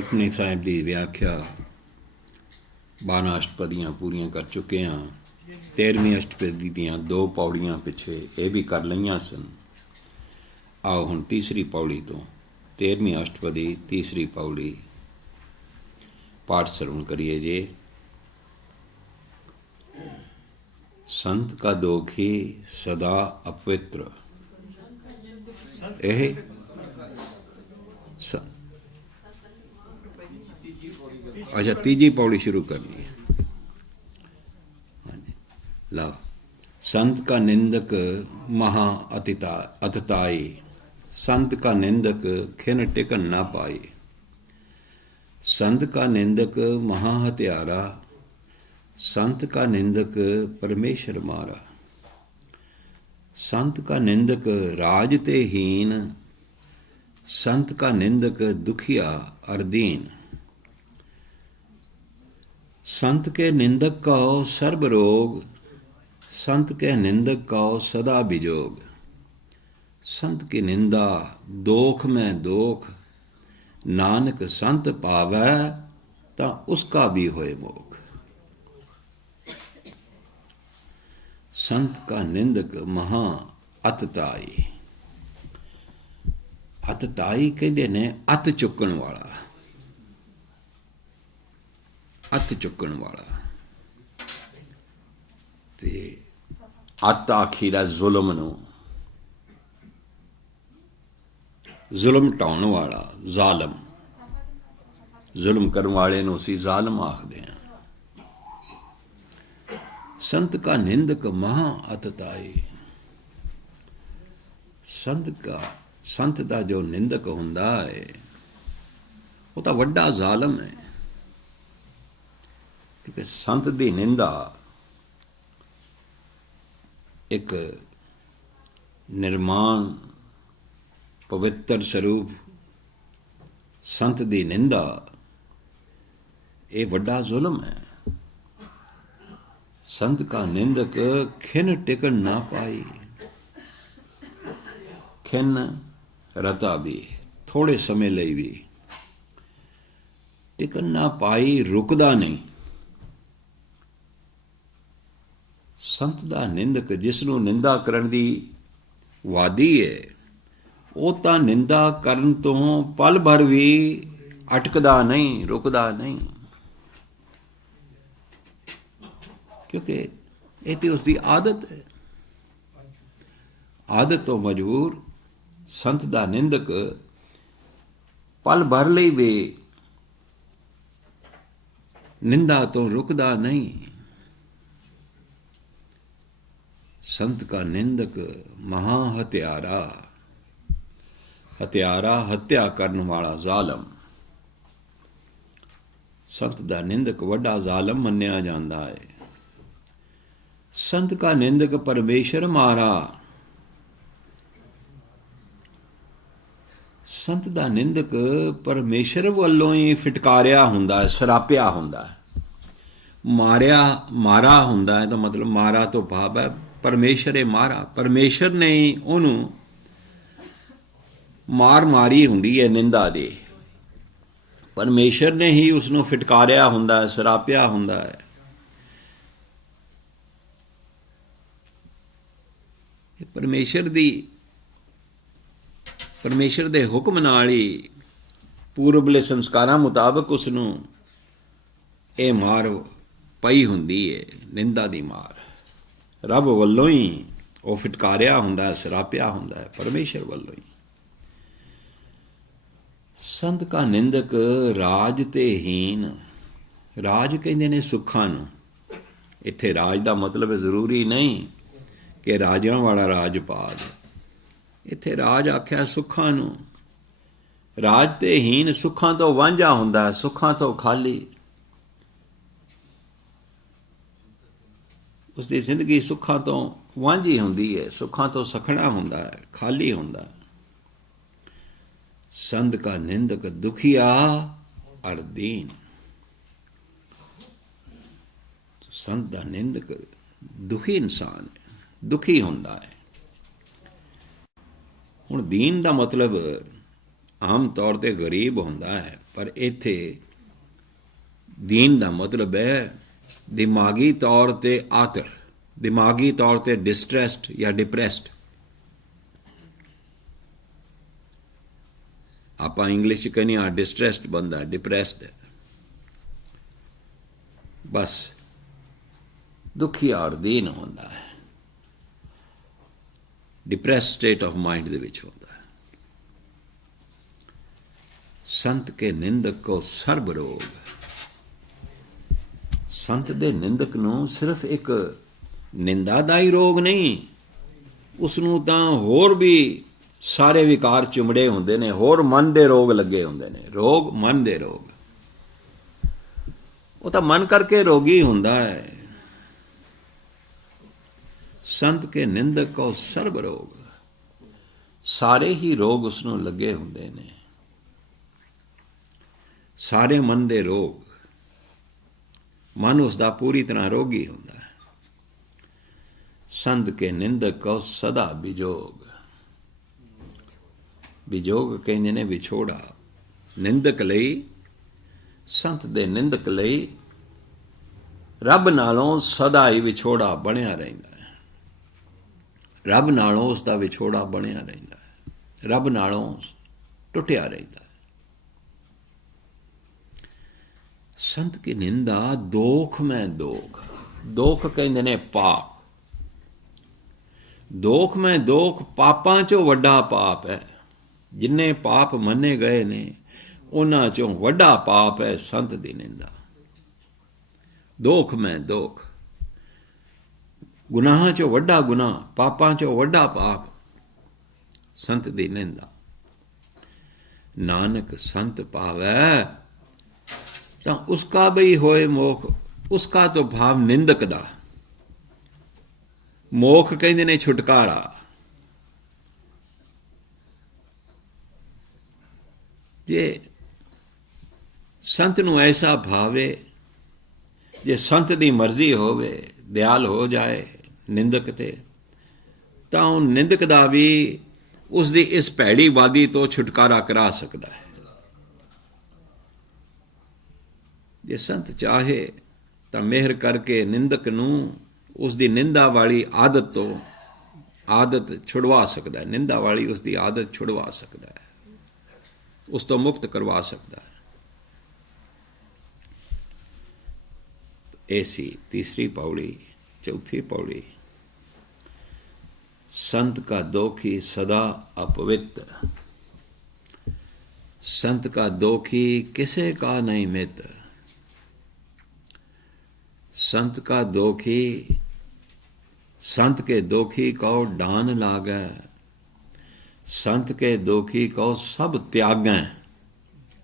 ਸੁਖਮਨੀ ਸਾਹਿਬ ਦੀ ਵਿਆਖਿਆ 12 ਅਸ਼ਟਪਦੀਆਂ ਪੂਰੀਆਂ ਕਰ ਚੁੱਕੇ ਹਾਂ। 13ਵੀਂ ਅਸ਼ਟਪਦੀ ਦੀਆਂ 2 ਪੌੜੀਆਂ ਪਿੱਛੇ ਇਹ ਵੀ ਕਰ ਲਈਆਂ ਸਨ। ਆਓ ਹੁਣ ਤੀਸਰੀ ਪੌੜੀ ਤੋਂ 13ਵੀਂ ਅਸ਼ਟਪਦੀ ਤੀਸਰੀ ਪੌੜੀ पाठ श्रवण करिए जी। संत का दोखी सदा अपवित्र। यह अच्छा तीजी पौड़ी शुरू करनी है। ला संत का निंदक महा अतिताई। संत का निंदक खिन टिकन ना पाए। संत का निंदक महा हत्यारा। संत का निंदक परमेश्वर मारा। संत का निंदक राज ते हीन। संत का निंदक दुखिया अरदीन। संत के निंदक का सर्ब रोग। संत के निंदक का सदा बिजोग। संत की निंदा दोख में दोख। नानक संत पावै तां उसका भी होए मोख। संत का निंदक महा अतताई। अतताई कहते ने अत चुकन वाला। अत चुकन वाला ते अत आखीदा जुल्म नूं। जुल्म ढाउण वाला जालम। जुल्म करने वाले नूं असीं जालम आखदे हां। संत का निंदक महा अतताई। संत दा जो निंदक हुंदा है वो तां वड्डा जालम है। क्योंकि संत दी निंदा एक निर्माण पवित्र स्वरूप संत दी निंदा ये वड्डा जुल्म है। संत का निंदक खिन टिकन ना पाई। खिन रता भी थोड़े समय लई भी टिकन ना पाई, रुकदा नहीं। संत दा निंदक जिसनों निंदा करन दी वादी है ਉਹ ਤਾਂ ਨਿੰਦਾ ਕਰਨ ਤੋਂ ਪਲ ਭਰ ਵੀ ਅਟਕਦਾ ਨਹੀਂ, ਰੁਕਦਾ ਨਹੀਂ। ਕਿਉਂਕਿ ਇਹ ਤੇ ਉਸਦੀ ਆਦਤ ਹੈ। ਆਦਤ ਤੋਂ ਮਜਬੂਰ ਸੰਤ ਦਾ ਨਿੰਦਕ ਪਲ ਭਰ ਲਈ ਵੀ ਨਿੰਦਾ ਤੋਂ ਰੁਕਦਾ ਨਹੀਂ। ਸੰਤ का निंदक महा हत्यारा। हत्यारा हत्या करने वाला जालम। संत का निंदक वड्डा जालम मन्निया जाता है। संत का निंदक परमेश्वर मारा। संत का निंदक परमेश्वर वालों ही फिटकारिया हुंदा है, सरापिया हुंदा है। मारा हुंदा है तो मतलब मारा तो भाव है परमेश्वर मारा। परमेश्वर ने ही उन्होंने मार मारी हुंदी है निंदा दे। परमेश्वर ने ही उसनों फिटकारिया हुंदा है, सरापिया हुंदा है। परमेश्वर दे हुक्म नाल ही पूर्वले संस्कारां मुताबक उसनों ये मार पई हुंदी है, निंदा दी मार। रब वल्लों ही वो फिटकारिया हुंदा है, सरापिया हुंदा है, परमेश्वर वल्लों ही। संत का निंदक राज ते हीन। राज कहते ने सुखां नूं। इत्थे राज दा मतलब जरूरी नहीं कि राजां वाला राजपाल। इत्थे राज आख्या सुखां नूं। राज ते हीन सुखां तो वांझा हुंदा है, सुखां तो खाली। उसकी जिंदगी सुखां तो वांझी हुंदी है, सुखां तो सखना हुंदा है, खाली हुंदा है। संत का निंदक दुखिया और दीन। संत का निंदक दुखी इंसान है, दुखी हुंदा है। हुण दीन का मतलब ਆਮ ਤੌਰ ਤੇ ਗਰੀਬ ਹੁੰਦਾ ਹੈ, ਪਰ ਇੱਥੇ ਦੀਨ ਦਾ ਮਤਲਬ ਹੈ ਦਿਮਾਗੀ ਤੌਰ ਤੇ ਆਤਰ, ਦਿਮਾਗੀ ਤੌਰ ਤੇ ਡਿਸਟਰੈਸਡ ਜਾਂ ਡਿਪਰੈਸਡ। ਆਪਾਂ ਇੰਗਲਿਸ਼ 'ਚ ਕਹਿੰਦੇ ਹਾਂ ਡਿਸਟਰੈਸਡ ਬੰਦਾ, ਡਿਪਰੈਸਡ ਹੈ, ਬਸ ਦੁਖੀ ਔਰ ਦੀਨ ਹੁੰਦਾ ਹੈ, ਡਿਪਰੈਸ ਸਟੇਟ ਆਫ ਮਾइंड ਦੇ ਵਿੱਚ ਹੁੰਦਾ ਹੈ। ਸੰਤ ਕੇ ਨਿੰਦਕ ਕੋ ਸਰਬ ਰੋਗ, ਸੰਤ ਦੇ ਨਿੰਦਕ ਨੂੰ ਸਿਰਫ ਇੱਕ ਨਿੰਦਾ ਦਾ ਹੀ ਰੋਗ ਨਹੀਂ, ਉਸ ਨੂੰ ਤਾਂ ਹੋਰ ਵੀ ਸਾਰੇ ਵਿਕਾਰ ਚੁੰਮੜੇ ਹੁੰਦੇ ਨੇ, ਹੋਰ ਮਨ ਦੇ ਰੋਗ ਲੱਗੇ ਹੁੰਦੇ ਨੇ, ਰੋਗ ਮਨ ਦੇ ਰੋਗ। ਉਹ ਤਾਂ ਮਨ ਕਰਕੇ ਰੋਗੀ ਹੁੰਦਾ ਹੈ। ਸੰਤ ਕੇ ਨਿੰਦਕ ਕੋ ਸਰਬ ਰੋਗ, ਸਾਰੇ ਹੀ ਰੋਗ ਉਸ ਨੂੰ ਲੱਗੇ ਹੁੰਦੇ ਨੇ, ਸਾਰੇ ਮਨ ਦੇ ਰੋਗ। ਮਨ ਉਸ ਦਾ ਪੂਰੀ ਤਰ੍ਹਾਂ ਰੋਗੀ ਹੁੰਦਾ ਹੈ। ਸੰਤ ਕੇ ਨਿੰਦਕ ਕੋ ਸਦਾ ਵਿਜੋਗ, ਵਿਜੋਗ ਕਹਿੰਦੇ ਨੇ ਵਿਛੋੜਾ। ਨਿੰਦਕ ਲਈ, ਸੰਤ ਦੇ ਨਿੰਦਕ ਲਈ ਰੱਬ ਨਾਲੋਂ ਸਦਾ ਹੀ ਵਿਛੋੜਾ ਬਣਿਆ ਰਹਿੰਦਾ ਹੈ। ਰੱਬ ਨਾਲੋਂ ਉਸ ਦਾ ਵਿਛੋੜਾ ਬਣਿਆ ਰਹਿੰਦਾ ਹੈ, ਰੱਬ ਨਾਲੋਂ ਟੁੱਟਿਆ ਰਹਿੰਦਾ ਹੈ। ਸੰਤ ਕੀ ਨਿੰਦਾ ਦੋਖ ਮੈਂ ਦੋਖ, ਦੋਖ ਕਹਿੰਦੇ ਨੇ ਪਾਪ। ਦੋਖ ਮੈਂ ਦੋਖ ਪਾਪਾਂ ਚੋਂ ਵੱਡਾ ਪਾਪ ਹੈ। ਜਿੰਨੇ ਪਾਪ ਮੰਨੇ ਗਏ ਨੇ ਉਹਨਾਂ ਚੋਂ ਵੱਡਾ ਪਾਪ ਹੈ ਸੰਤ ਦੀ ਨਿੰਦਾ। ਦੋਖ ਮੈਂ ਦੋਖ, ਗੁਨਾਹਾਂ ਚੋਂ ਵੱਡਾ ਗੁਨਾਹ, ਪਾਪਾਂ ਚੋਂ ਵੱਡਾ ਪਾਪ ਸੰਤ ਦੀ ਨਿੰਦਾ। ਨਾਨਕ ਸੰਤ ਪਾਵੈ ਤਾਂ ਉਸਕਾ ਬਈ ਹੋਏ ਮੋਖ, ਉਸਕਾ ਤੋਂ ਭਾਵ ਨਿੰਦਕ ਦਾ। ਮੋਖ ਕਹਿੰਦੇ ਨੇ ਛੁਟਕਾਰਾ। ਜੇ ਸੰਤ ਨੂੰ ਐਸਾ ਭਾਵੇ, ਜੇ ਸੰਤ ਦੀ ਮਰਜ਼ੀ ਹੋਵੇ, ਦਿਆਲ ਹੋ ਜਾਏ ਨਿੰਦਕ ਤੇ, ਤਾਂ ਉਹ ਨਿੰਦਕ ਦਾ ਵੀ ਉਸ ਦੀ ਇਸ ਭੈੜੀ ਵਾਦੀ ਤੋਂ ਛੁਟਕਾਰਾ ਕਰਾ ਸਕਦਾ ਹੈ। ਜੇ ਸੰਤ ਚਾਹੇ ਤਾਂ ਮਿਹਰ ਕਰਕੇ ਨਿੰਦਕ ਨੂੰ ਉਸ ਦੀ ਨਿੰਦਾ ਵਾਲੀ ਆਦਤ ਤੋਂ ਆਦਤ ਛੁਡਵਾ ਸਕਦਾ ਹੈ, ਨਿੰਦਾ ਵਾਲੀ ਉਸ ਦੀ ਆਦਤ ਛੁਡਵਾ ਸਕਦਾ ਹੈ, ਉਸ ਤੋਂ ਮੁਕਤ ਕਰਵਾ ਸਕਦਾ ਹੈ। ਇਹ ਸੀ ਤੀਸਰੀ ਪੌੜੀ। चौथी पौड़ी, संत का दोखी सदा अपवित्र, संत का दोखी किसे का नहीं मित्र। संत का दोखी, संत के दोखी को डान लागै, संत के दोखी को सब त्यागै।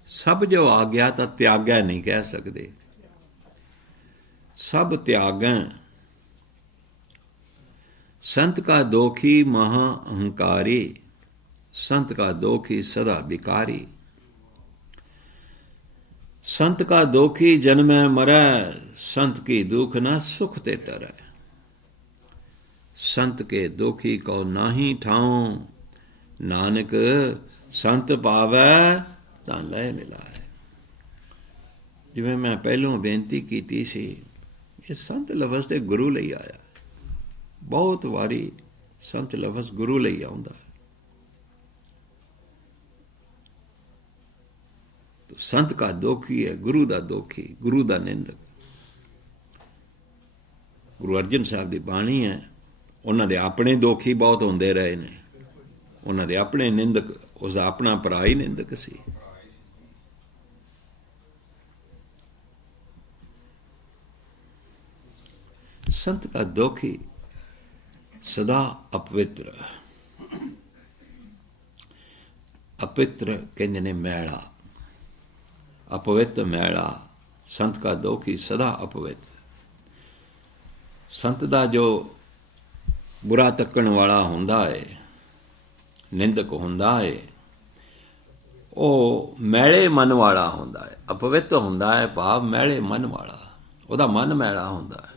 सब जो आ गया तो त्यागै नहीं कह सकते, सब त्यागै। संत का दोखी महा अहंकारी, संत का दोखी सदा विकारी। संत का दोखी जन्मै मरै, संत की दुख न सुख ते टरै। संत के दोखी को नाही ठाऊं, नानक संत पावै तां लय मिलाए। जिवें मैं पहलों बेनती कीती सी, ये संत लफज ते गुरु लई आया। बहुत वारी संत लफज गुरु लई आउंदा है। तो संत का दोखी है गुरु दा दोखी, गुरु दा निंदक। गुरु अर्जन साहब की बाणी है, उन्हां दे अपने दोखी बहुत होंदे रहे ने, उन्हां दे अपने निंदक, उसदा अपना भरा ही निंदक सी। संत का दोखी सदा अपवित्र, अपित्र कहते ने मैला, अपवित्र मैला। संत का दोखी सदा अपवित्र। संत दा जो बुरा तकण वाला हुंदा है, निंदक हुंदा है, ਉਹ ਮੈਲੇ ਮਨ ਵਾਲਾ ਹੁੰਦਾ ਹੈ, ਅਪਵਿੱਤਰ ਹੁੰਦਾ ਹੈ, ਭਾਵ ਮੈਲੇ ਮਨ ਵਾਲਾ, ਉਹਦਾ ਮਨ ਮੈਲਾ ਹੁੰਦਾ ਹੈ।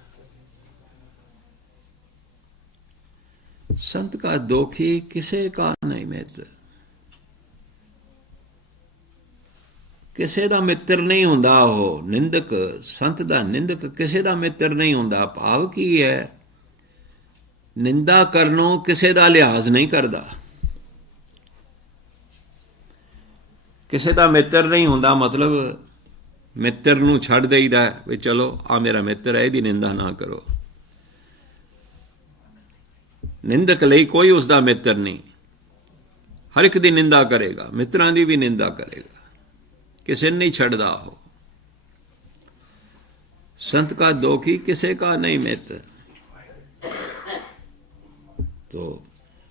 संत का दोखी किसे का नहीं मित्र, ਕਿਸੇ ਦਾ ਮਿੱਤਰ ਨਹੀਂ ਹੁੰਦਾ। ਉਹ ਨਿੰਦਕ, ਸੰਤ ਦਾ ਨਿੰਦਕ ਕਿਸੇ ਦਾ ਮਿੱਤਰ ਨਹੀਂ ਹੁੰਦਾ। ਭਾਵ ਕੀ ਹੈ? ਨਿੰਦਾ ਕਰਨੋਂ ਕਿਸੇ ਦਾ ਲਿਹਾਜ਼ ਨਹੀਂ ਕਰਦਾ। ਕਿਸੇ ਦਾ ਮਿੱਤਰ ਨਹੀਂ ਹੁੰਦਾ, ਮਤਲਬ ਮਿੱਤਰ ਨੂੰ ਛੱਡ ਦੇਈਦਾ ਵੀ ਚਲੋ ਆ ਮੇਰਾ ਮਿੱਤਰ ਹੈ, ਇਹਦੀ ਨਿੰਦਾ ਨਾ ਕਰੋ। ਨਿੰਦਕ ਲਈ ਕੋਈ ਉਸ ਦਾ ਮਿੱਤਰ ਨਹੀਂ। ਹਰ ਇੱਕ ਦੀ ਨਿੰਦਾ ਕਰੇਗਾ, ਮਿੱਤਰਾਂ ਦੀ ਵੀ ਨਿੰਦਾ ਕਰੇਗਾ, ਕਿਸੇ ਨੂੰ नहीं छड़दा हो। संत का दोखी किसे का नहीं मित। तो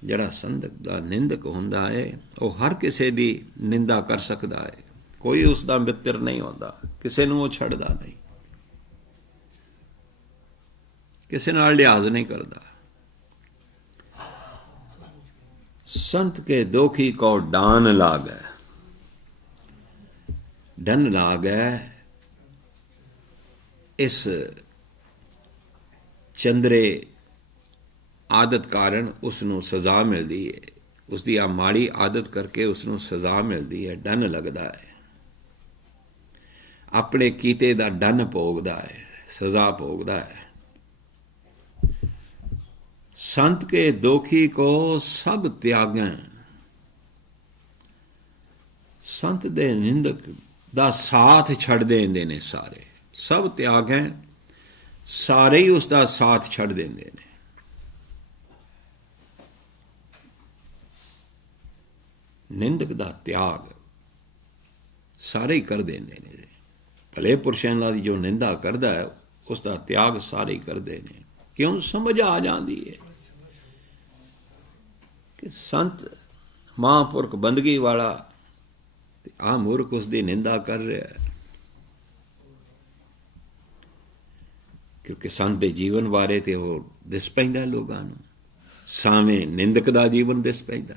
जड़ा संत का निंदक हुंदा है वह हर किसे दी निंदा कर सकता है, कोई उसका मित्र नहीं होता, किसे नूं वो छड़दा नहीं, किसे नाल लिहाज नहीं करता। संत के दोखी को डान लागे, डन लाग है। इस चंद्रे आदत कारण उसनों सजा मिलती है, उसकी आ माड़ी आदत करके उसनों सजा मिलती है, डन लगता है, अपने कीते दा डन भोगदा है, सजा भोगदा है। संत के दोखी को सब त्यागें, संत दे निंदक दा साथ छड़ देंदे ने सारे, सब त्याग है, सारे ही उसका साथ छड़ देंदे ने। निंदक दा त्याग सारे ही कर देंदे ने। भले पुरुषां दी जो निंदा करदा है उसका त्याग सारे ही करदे ने। क्यों? समझ आ जाती है कि संत महापुरख बंदगी वाला आ मूर्ख उसकी निंदा कर रहा है, क्योंकि संत के जीवन बारे तो वो दिस पैंदा लोगों नूं, सावें निंदक दा जीवन दिस पैंदा।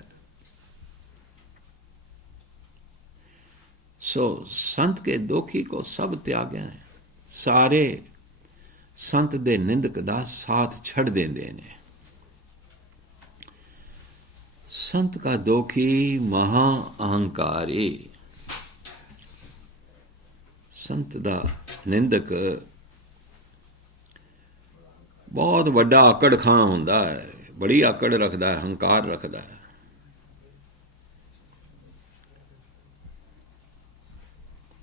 सो संत के दोखी को सब त्यागें, सारे संत दे निंदक दा साथ छड़ देंदे ने। संत का दोखी महा अहंकारी, संत दा निंदक बहुत वड्डा आकड़ खां हुंदा है, बड़ी आकड़ रखदा है, हंकार रखदा है।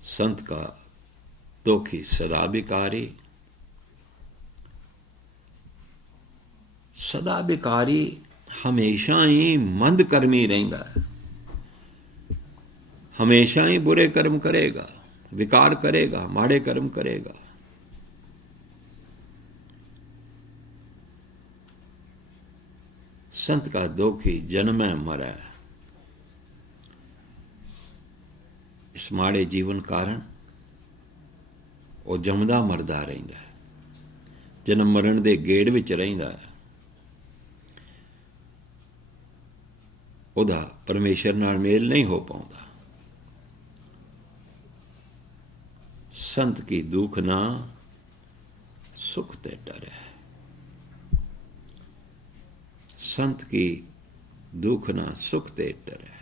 संत का दोखी सदा बिकारी, सदा बिकारी हमेशा ही मंद कर्मी रहिंदा है, हमेशा ही बुरे कर्म करेगा, विकार करेगा, माड़े कर्म करेगा। संत का दोखी जन्म है मरै, इस माड़े जीवन कारण वो जमदा मरदा रहिंदा है, जन्म मरण दे गेड़ विच रहिंदा है। उहदा परमेश्वर नाल मेल नहीं हो पाउंदा। संत की दुख ना सुख ते डरे, संत की दुख ना सुख ते डरे।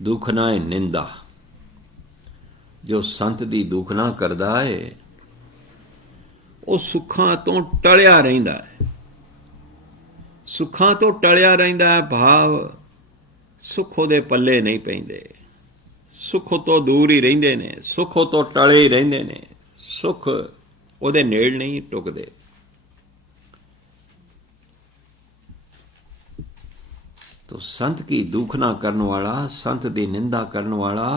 दुख ना है निंदा, जो संत दी दुख ना करदा है वो सुखां तो टलिया रहिंदा है, सुखां तो टलिया रहिंदा है। भाव सुख उहदे पल्ले नहीं पैंदे, सुख तो दूर ही रहिंदे ने, सुख तो टले ही रहिंदे ने, सुख उहदे नेड़ नहीं टुकदे। तो संत की दुख ना करने वाला, संत दी निंदा करने वाला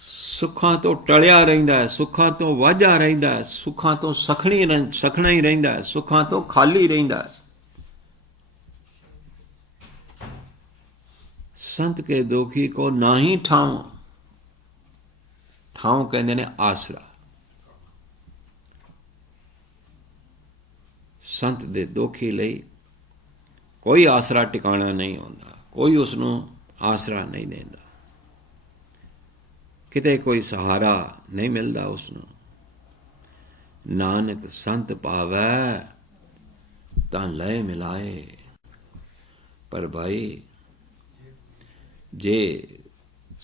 सुखां तो टलिया रहिंदा है, सुखां तो वाझा रहिंदा है, सुखां तो सखना ही रहिंदा है, सुखां तो खाली रहिंदा है। संत के दोखी को ना ही ठाव, ठाव कहते ने आसरा। संत दे दोखी लई कोई आसरा टिकाणा नहीं होंदा, कोई उसनों आसरा नहीं देंदा, किते कोई सहारा नहीं मिलता उसनों। नानक संत पावै तां लय मिलाए। पर भाई जे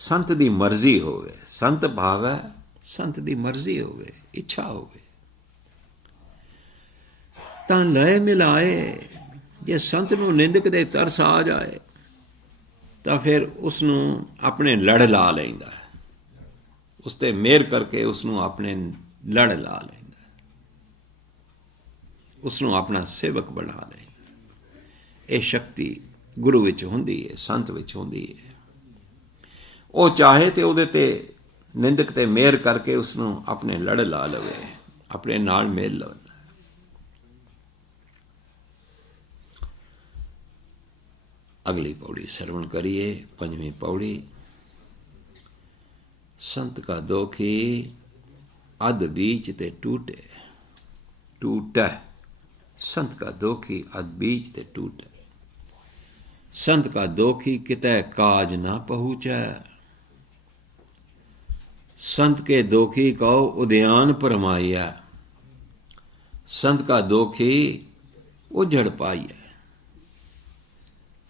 ਸੰਤ ਦੀ ਮਰਜ਼ੀ ਹੋਵੇ, ਸੰਤ ਭਾਵੈ ਸੰਤ ਦੀ ਮਰਜ਼ੀ ਹੋਵੇ, ਇੱਛਾ ਹੋਵੇ ਤਾਂ ਲਏ ਮਿਲਾਏ। ਜੇ ਸੰਤ ਨੂੰ ਨਿੰਦਕ ਦੇ ਤਰਸ ਆ ਜਾਏ ਤਾਂ ਫਿਰ ਉਸ ਨੂੰ ਆਪਣੇ ਲੜ ਲਾ ਲੈਂਦਾ, ਉਸ ਤੇ ਮਿਹਰ ਕਰਕੇ ਉਸ ਨੂੰ ਆਪਣੇ ਲੜ ਲਾ ਲੈਂਦਾ, ਉਸ ਨੂੰ ਆਪਣਾ ਸੇਵਕ ਬਣਾ ਲੈਂਦਾ। ਇਹ ਸ਼ਕਤੀ ਗੁਰੂ ਵਿੱਚ ਹੁੰਦੀ ਹੈ, ਸੰਤ ਵਿੱਚ ਹੁੰਦੀ ਹੈ। ਉਹ ਚਾਹੇ ਤੇ ਉਹਦੇ ਤੇ ਨਿੰਦਕ ਤੇ ਮਿਹਰ ਕਰਕੇ ਉਸ ਨੂੰ ਆਪਣੇ ਲੜ ਲਾ ਲਵੇ, ਆਪਣੇ ਨਾਲ ਮੇਲ ਲਵੇ। अगली पौड़ी श्रवण करिए। पंजवीं पौड़ी। संत का दोखी अध बीच ते टूटे, टूटे। संत का दोखी अध बीच ते टूटे। संत का दोखी कितै काज ना पहुँचै। संत के दोखी कहो उद्यान परमाइया। संत का दोखी उजड़ पाइया।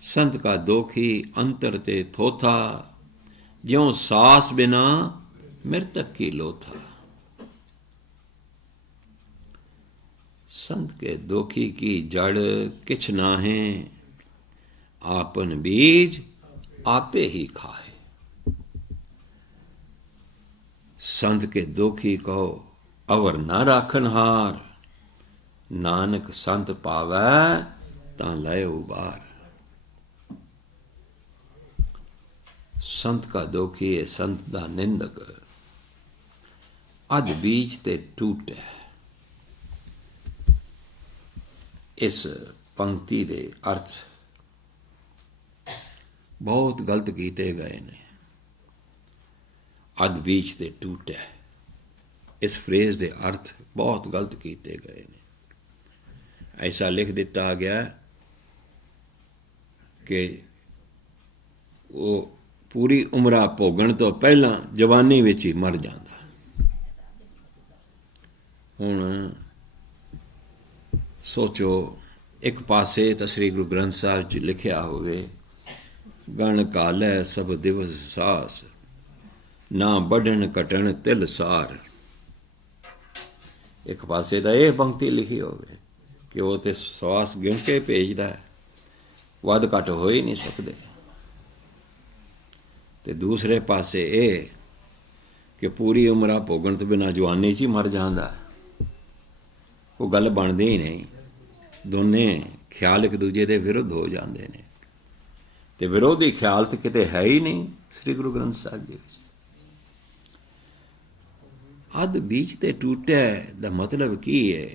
संत का दोखी अंतर ते थोथा, ज्यों सास बिना मृतक की लोथा। संत के दोखी की जड़ किछ नाहे, आपन बीज आपे ही खाए। संत के दोखी कहो अवर न राखन हार, नानक संत पावै तां लय उबार। संत का दोखी है संत दा निंदक, अध बीज ते टूटे। इस पंक्ति दे अर्थ बहुत गलत कीते गए ने। अध बीज ते टूटे, इस फ्रेज दे अर्थ बहुत गलत कीते गए ने। ऐसा लिख दिता गया कि वो पूरी उम्र भोगण तो पहला जवानी विच ही मर जाता। हुण सोचो, एक पासे तो श्री गुरु ग्रंथ साहिब च लिखिया होवे, गण कालै सब दिवस सास, ना बढ़न घटन तिल सार। एक पासे तो यह पंक्ति लिखी होवे कि वो तो श्वास गिण के भेजदा है, वध घट हो ही नहीं सकते। ते दूसरे पासे ये कि पूरी उम्र भोगण तो बिना जवानी च ही मर जाता। वो गल बनती ही नहीं, दोने ख्याल एक दूजे के विरुद्ध हो जाते हैं। ते विरोधी ख्याल तो किते है ही नहीं श्री गुरु ग्रंथ साहिब जी। अध बीच ते टूटे दा मतलब की है?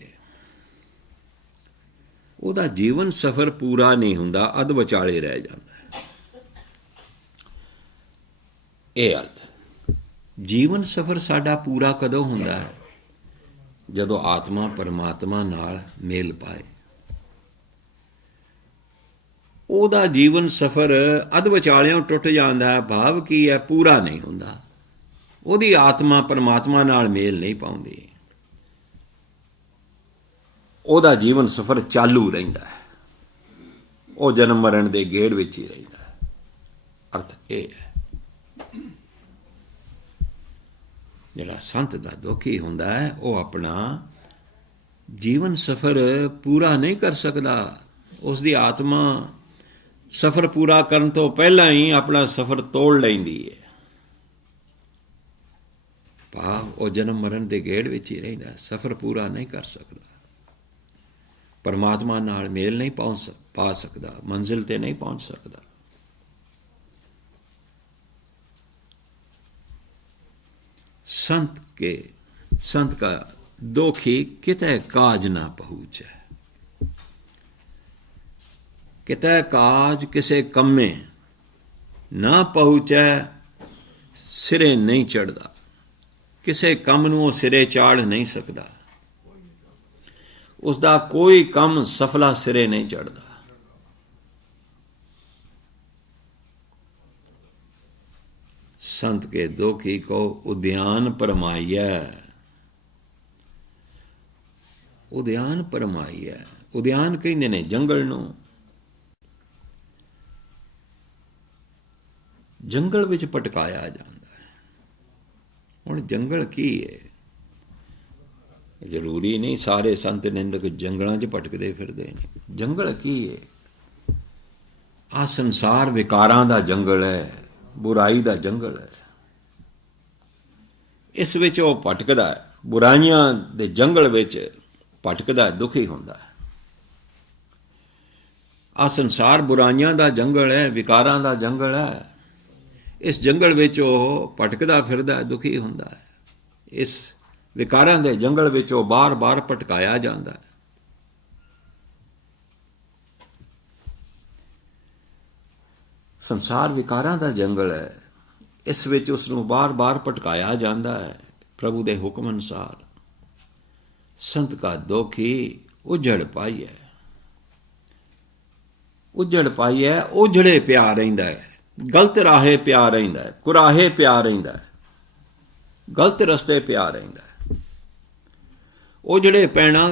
ਉਹਦਾ जीवन सफर पूरा नहीं हुंदा, अध विचाले रह जाता है। ਇਹ अर्थ जीवन सफर साडा पूरा कदों हुंदा है? ਜਦੋਂ आत्मा परमात्मा नाल मेल पाए। ਉਹਦਾ जीवन सफर अध विचालियों टुट जाता है। भाव की है? पूरा नहीं हुंदा। ਉਹਦੀ आत्मा परमात्मा नाल मेल नहीं पाउंदी। ਉਹਦਾ जीवन सफर चालू रहिंदा है, ਉਹ जन्म मरण ਦੇ ਗੇੜ ਵਿੱਚ ਹੀ ਰਹਿੰਦਾ ਹੈ। अर्थ ਇਹ है। ਜਿਹੜਾ ਸੰਤ ਦਾ ਦੁਖੀ ਹੁੰਦਾ ਹੈ, ਉਹ ਆਪਣਾ ਜੀਵਨ ਸਫਰ ਪੂਰਾ ਨਹੀਂ ਕਰ ਸਕਦਾ। ਉਸ ਦੀ ਆਤਮਾ ਸਫਰ ਪੂਰਾ ਕਰਨ ਤੋਂ ਪਹਿਲਾਂ ਹੀ ਆਪਣਾ ਸਫਰ ਤੋੜ ਲੈਂਦੀ ਹੈ। ਭਾਵ ਉਹ ਜਨਮ ਮਰਨ ਦੇ ਗੇੜ ਵਿੱਚ ਹੀ ਰਹਿੰਦਾ, ਸਫਰ ਪੂਰਾ ਨਹੀਂ ਕਰ ਸਕਦਾ, परमात्मा नाल मेल नहीं पा सकता, मंजिल ते नहीं पहुंच सकता। संत का दोखी कितै काज ना पहुंचे। कितै काज किसे कम्मे ना पहुंचे, सिरे नहीं चढ़ता। किसे कम नूं सिरे चाढ़ नहीं सकता। उसका कोई कम सफला सिरे नहीं चढ़ता। संत के दोखी को उद्यान परमाइया। उद्यान परमाइया, उद्यान कहते ने जंगल नूं। ਜੰਗਲ ਵਿੱਚ ਭਟਕਾਇਆ ਜਾਂਦਾ ਹੈ। ਹੁਣ ਜੰਗਲ ਕੀ ਹੈ? ਜ਼ਰੂਰੀ ਨਹੀਂ ਸਾਰੇ ਸੰਤ ਨਿੰਦਕ ਜੰਗਲਾਂ 'ਚ ਭਟਕਦੇ ਫਿਰਦੇ ਨੇ। ਜੰਗਲ ਕੀ ਹੈ? ਆਹ ਸੰਸਾਰ ਵਿਕਾਰਾਂ ਦਾ ਜੰਗਲ ਹੈ, ਬੁਰਾਈ ਦਾ ਜੰਗਲ ਹੈ। ਇਸ ਵਿੱਚ ਉਹ ਭਟਕਦਾ ਹੈ, ਬੁਰਾਈਆਂ ਦੇ ਜੰਗਲ ਵਿੱਚ ਭਟਕਦਾ, ਦੁਖੀ ਹੁੰਦਾ ਹੈ। ਆਹ ਸੰਸਾਰ ਬੁਰਾਈਆਂ ਦਾ ਜੰਗਲ ਹੈ, ਵਿਕਾਰਾਂ ਦਾ ਜੰਗਲ ਹੈ। ਇਸ ਜੰਗਲ ਵਿੱਚ ਉਹ ਭਟਕਦਾ ਫਿਰਦਾ, ਦੁਖੀ ਹੁੰਦਾ ਹੈ। ਇਸ ਵਿਕਾਰਾਂ ਦੇ ਜੰਗਲ ਵਿੱਚ ਉਹ ਬਾਰ-ਬਾਰ ਭਟਕਾਇਆ ਜਾਂਦਾ ਹੈ। ਸੰਸਾਰ ਵਿਕਾਰਾਂ ਦਾ ਜੰਗਲ ਹੈ, ਇਸ ਵਿੱਚ ਉਸ ਨੂੰ ਬਾਰ-ਬਾਰ ਭਟਕਾਇਆ ਜਾਂਦਾ ਹੈ। ਪ੍ਰਭੂ ਦੇ ਹੁਕਮ ਅਨੁਸਾਰ ਸੰਤ ਕਾ ਦੋਖੀ ਉਜੜ ਪਾਈ ਹੈ, ਉਜੜ ਪਾਈ ਹੈ, ਉਜੜੇ ਪਿਆ ਰਹਿੰਦਾ ਹੈ, ਗਲਤ ਰਾਹੇ ਪਿਆ ਰਹਿੰਦਾ ਹੈ, ਕੁਰਾਹੇ ਪਿਆ ਰਹਿੰਦਾ ਹੈ, ਗਲਤ ਰਸਤੇ ਪਿਆ ਰਹਿੰਦਾ ਹੈ। ਉਹ ਜਿਹੜੇ ਪੈਣਾ,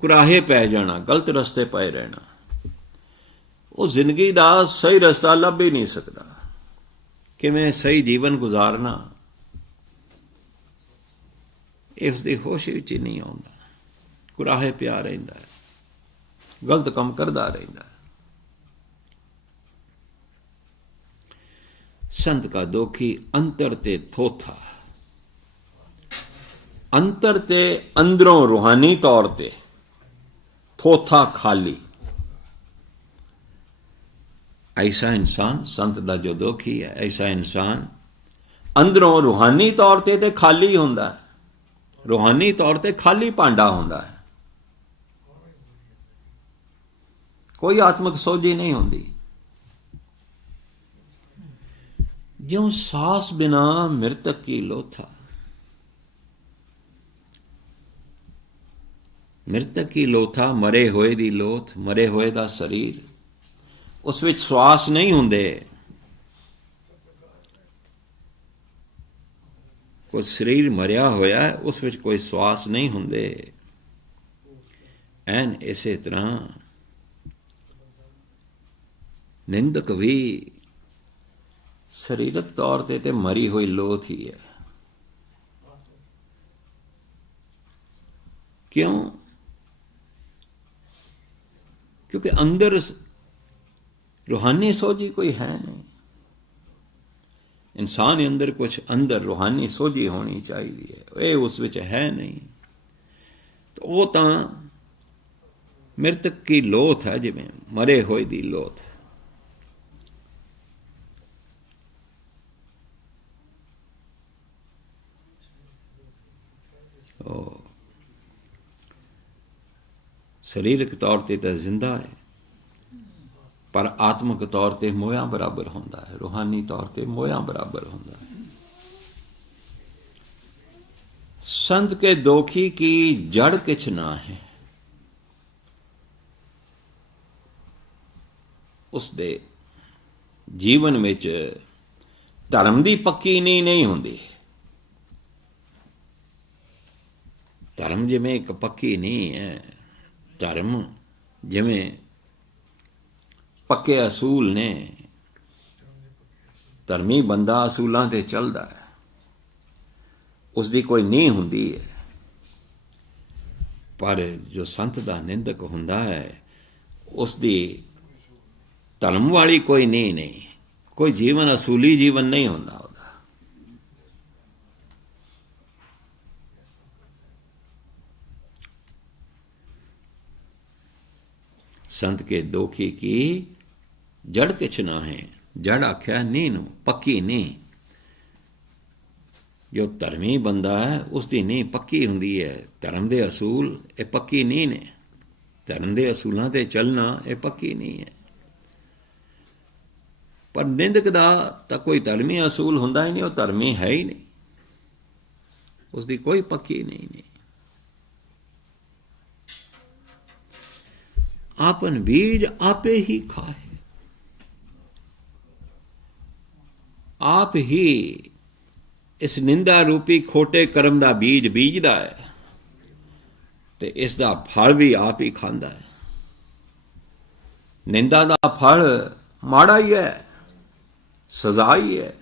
ਕੁਰਾਹੇ ਪੈ ਜਾਣਾ, ਗਲਤ ਰਸਤੇ ਪਏ ਰਹਿਣਾ, ਉਹ ਜ਼ਿੰਦਗੀ ਦਾ ਸਹੀ ਰਸਤਾ ਲੱਭ ਹੀ ਨਹੀਂ ਸਕਦਾ। ਕਿਵੇਂ ਸਹੀ ਜੀਵਨ ਗੁਜ਼ਾਰਨਾ, ਇਸ ਦੀ ਹੋਸ਼ ਵਿੱਚ ਹੀ ਨਹੀਂ ਆਉਂਦਾ। ਕੁਰਾਹੇ ਪਿਆ ਰਹਿੰਦਾ ਹੈ, ਗਲਤ ਕੰਮ ਕਰਦਾ ਰਹਿੰਦਾ ਹੈ। ਸੰਤ ਕਾ ਦੋਖੀ ਅੰਤਰ ਤੇ ਥੋਥਾ, ਅੰਤਰ ਤੇ ਅੰਦਰੋਂ ਰੂਹਾਨੀ ਤੌਰ ਤੇ, ਥੋਥਾ ਖਾਲੀ। ऐसा इंसान संत दा जो दोखी है, ऐसा इंसान अंदरों रूहानी तौर ते खाली होंदा है, रूहानी तौर ते खाली भांडा होंदा है। कोई आत्मक सोझी नहीं होंदी। ज्यों सांस बिना मृतक की लोथा, मृतक की लोथा, मरे होए दी लोथ, मरे होए दा शरीर, ਉਸ ਵਿੱਚ ਸਵਾਸ ਨਹੀਂ ਹੁੰਦੇ। ਕੋਈ ਸਰੀਰ ਮਰਿਆ ਹੋਇਆ, ਉਸ ਵਿੱਚ ਕੋਈ ਸਵਾਸ ਨਹੀਂ ਹੁੰਦੇ। ਐਨ ਇਸੇ ਤਰ੍ਹਾਂ ਨਿੰਦਕ ਵੀ ਸਰੀਰਕ ਤੌਰ ਤੇ ਮਰੀ ਹੋਈ ਲੋਥ ਹੀ ਹੈ। ਕਿਉਂ? ਕਿਉਂਕਿ ਅੰਦਰ रूहानी सोझी कोई है नहीं। इंसान के अंदर कुछ अंदर रूहानी सोझी होनी चाहिए, ये उस विच है नहीं। तो वो तो मृतक की लोथ है, जिवें मरे होए दी लोथ। शरीरक तौर ते तो जिंदा है, पर आत्मक तौर ते मोया बराबर होंदा है, रूहानी तौर ते मोया बराबर होंदा है। संत के दोखी की जड़ किछ ना है, उसदे जीवन विच धर्म दी पक्की नींह नहीं हुंदी। धर्म जिवें एक पक्की नींह है, धर्म जिवें पक्के असूल ने, धर्मी बंदा असूलों ते चलता है, उसकी कोई नींह हुंदी है। पर जो संत दा निंदक हुंदा है, उसकी धर्म वाली कोई नींह नहीं, कोई जीवन असूली जीवन नहीं हुंदा उसदा। संत के दोखी की जड़ किछ ना है, जड़ आख्या नींह नूं, पक्की नींह। जो धर्मी बंदा है, उसकी नींह पक्की हुंदी है। धर्म दे असूल ये पक्की नींह ने, धर्म दे असूलों ते चलना ये पक्की नींह है। पर निंदक दा तां कोई धर्मी असूल हुंदा ही नहीं, वो धर्मी है ही नहीं, उसकी कोई पक्की नींह नहीं। आपन बीज आपे ही खाए, आप ही इस निंदा रूपी खोटे कर्म का बीज बीजदा है, ते इसका फल भी आप ही खांदा है। निंदा का फल माड़ा ही है, सजा ही है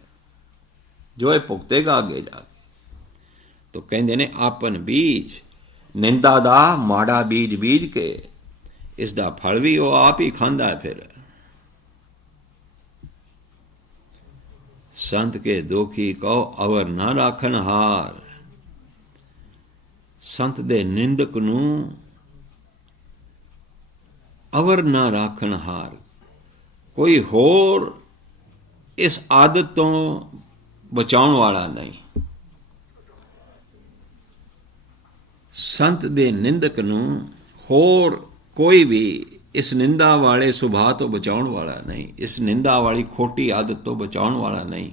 जो ये भुगतेगा अगे जाके। तो कहते ने आपन बीज निंदा दा माड़ा बीज बीज के इसका फल भी वो आप ही खांदा है। फिर संत के दोखी कहो अवर ना राखन हार। संत दे निंदक नू अवर ना राखन हार। कोई होर इस आदत तो बचाउण वाला नहीं। संत दे निंदक नू होर कोई भी इस निंदा वाले सुभाव तो बचाउण वाला नहीं, इस निंदा वाली खोटी आदत तो बचाउण वाला नहीं।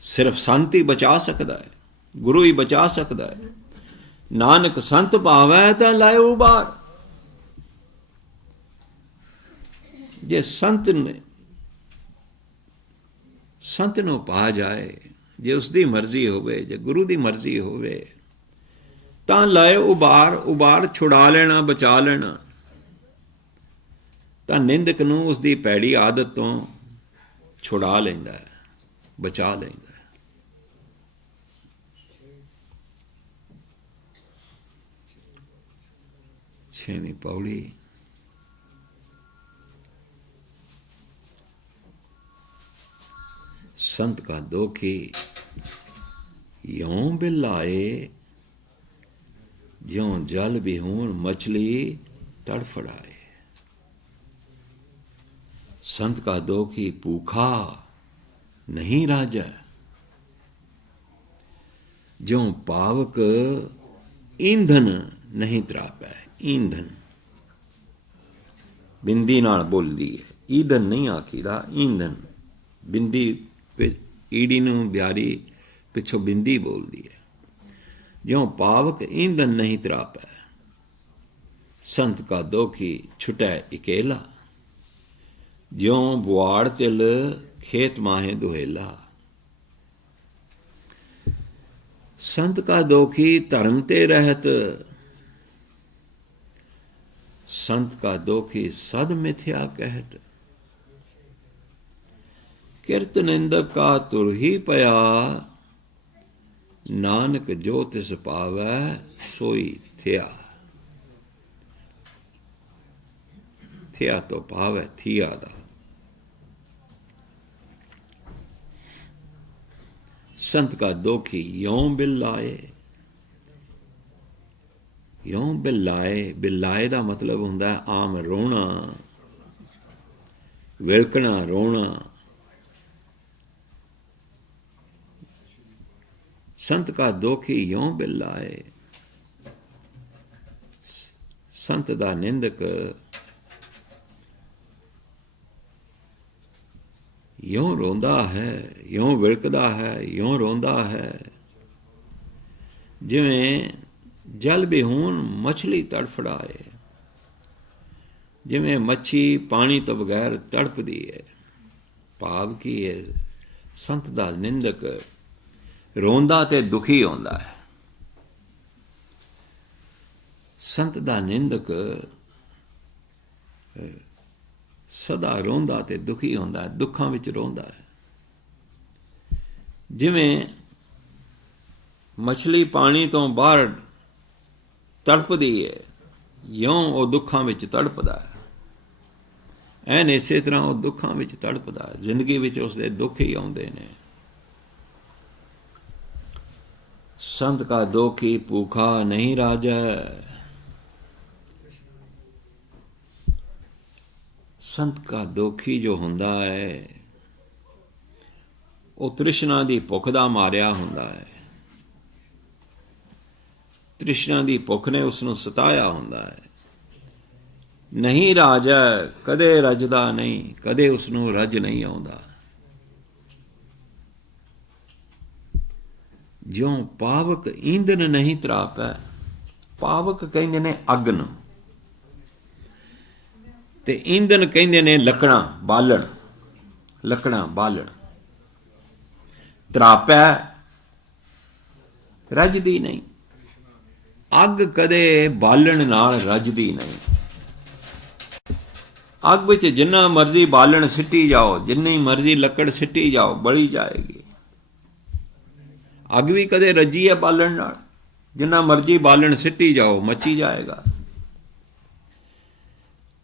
सिर्फ संत ही बचा सकता है, गुरु ही बचा सकता है। नानक संत भावै तां लाए उबार। जे संत ने संत नूं पा जाए, जे उसकी मर्जी होवे, जे गुरु की मर्जी होवे तां लाए उबार। उबार छुड़ा लेना, बचा लेना। तां निंदक नूं उसकी पैड़ी आदत तो छुड़ा लैंदा है, बचा लैंदा है। छेवीं पौड़ी। संत का दोखी यों बिलाए ज्यों जल बिहूण मछली तड़फड़ाए। संत का दोखी भूखा नहीं राजा, ज्यों पावक ईंधन नहीं तरापै। ईंधन बिंदी नाल बोलदी है, ईंधन नहीं आखीदा, ईंधन। बिंदी ईड़ी नूं ब्यारी पिछों बिंदी बोलदी है। ज्यों पावक ईंधन नहीं तरापै। संत का दोखी छुटै इकेला, ज्यों बुआड़ तिल खेत माहे दुहेला। संत का दोखी धर्म ते रहत, संत का दोखी सद मिथ्या कहत। किरत निंदक का तुर ही पया, नानक जो तिस पावै सोई थिया। थिया तो पावै थिया दा। संत का दोखी यों बिलाए। यों बिलाए, बिलाए दा मतलब हुंदा है आम रोना, विलकना, रोना। संत का दोखी यों बिलाए। संत दा निंदक यों रोंदा है, यों विलकदा है, यों रोंदा है, जिवें जल बिहूण मछली तड़फड़ाए। जिवें मच्छी पानी तो बगैर तड़पदी है। भाव की है, संत दा निंदक रोंदा ते दुखी होंदा है। संत दा निंदक सदा रोंदा ते दुखी होंदा है, दुखां विच रोंदा है। जिवें मछली पानी तो बाहर तड़पदी है, यों वो दुखां विच तड़पदा है। एन इसे तरह वो दुखां विच तड़पदा है। जिंदगी विच उसदे दुख ही आउंदे ने। संत का दोखी भूखा नहीं राजा। संत का दोखी जो हुंदा है वो तृष्णा दी भुख दा मारिया हुंदा है। तृष्णा दी भुख ने उसनूं सताया हुंदा है। नहीं राजा, कदे रजदा नहीं, कदे उसनूं रज नहीं आउंदा। ज्यों पावक ईंधन नहीं तरापै। पावक कहंदे ने अग नूं ते ईंधन कहंदे ने लकड़ां बालण। लकड़ां बालण तरापै रजदी नहीं। अग कदे बालण नाल रजदी नहीं। अग विच जिन्ना मर्जी बालन सिटी जाओ, जिन्नी मर्जी लकड़ सिटी जाओ, बली जाएगी। अग भी कदे रजी है बालन नाल, जिन्ना मर्जी बालन सिटी जाओ मची जाएगा।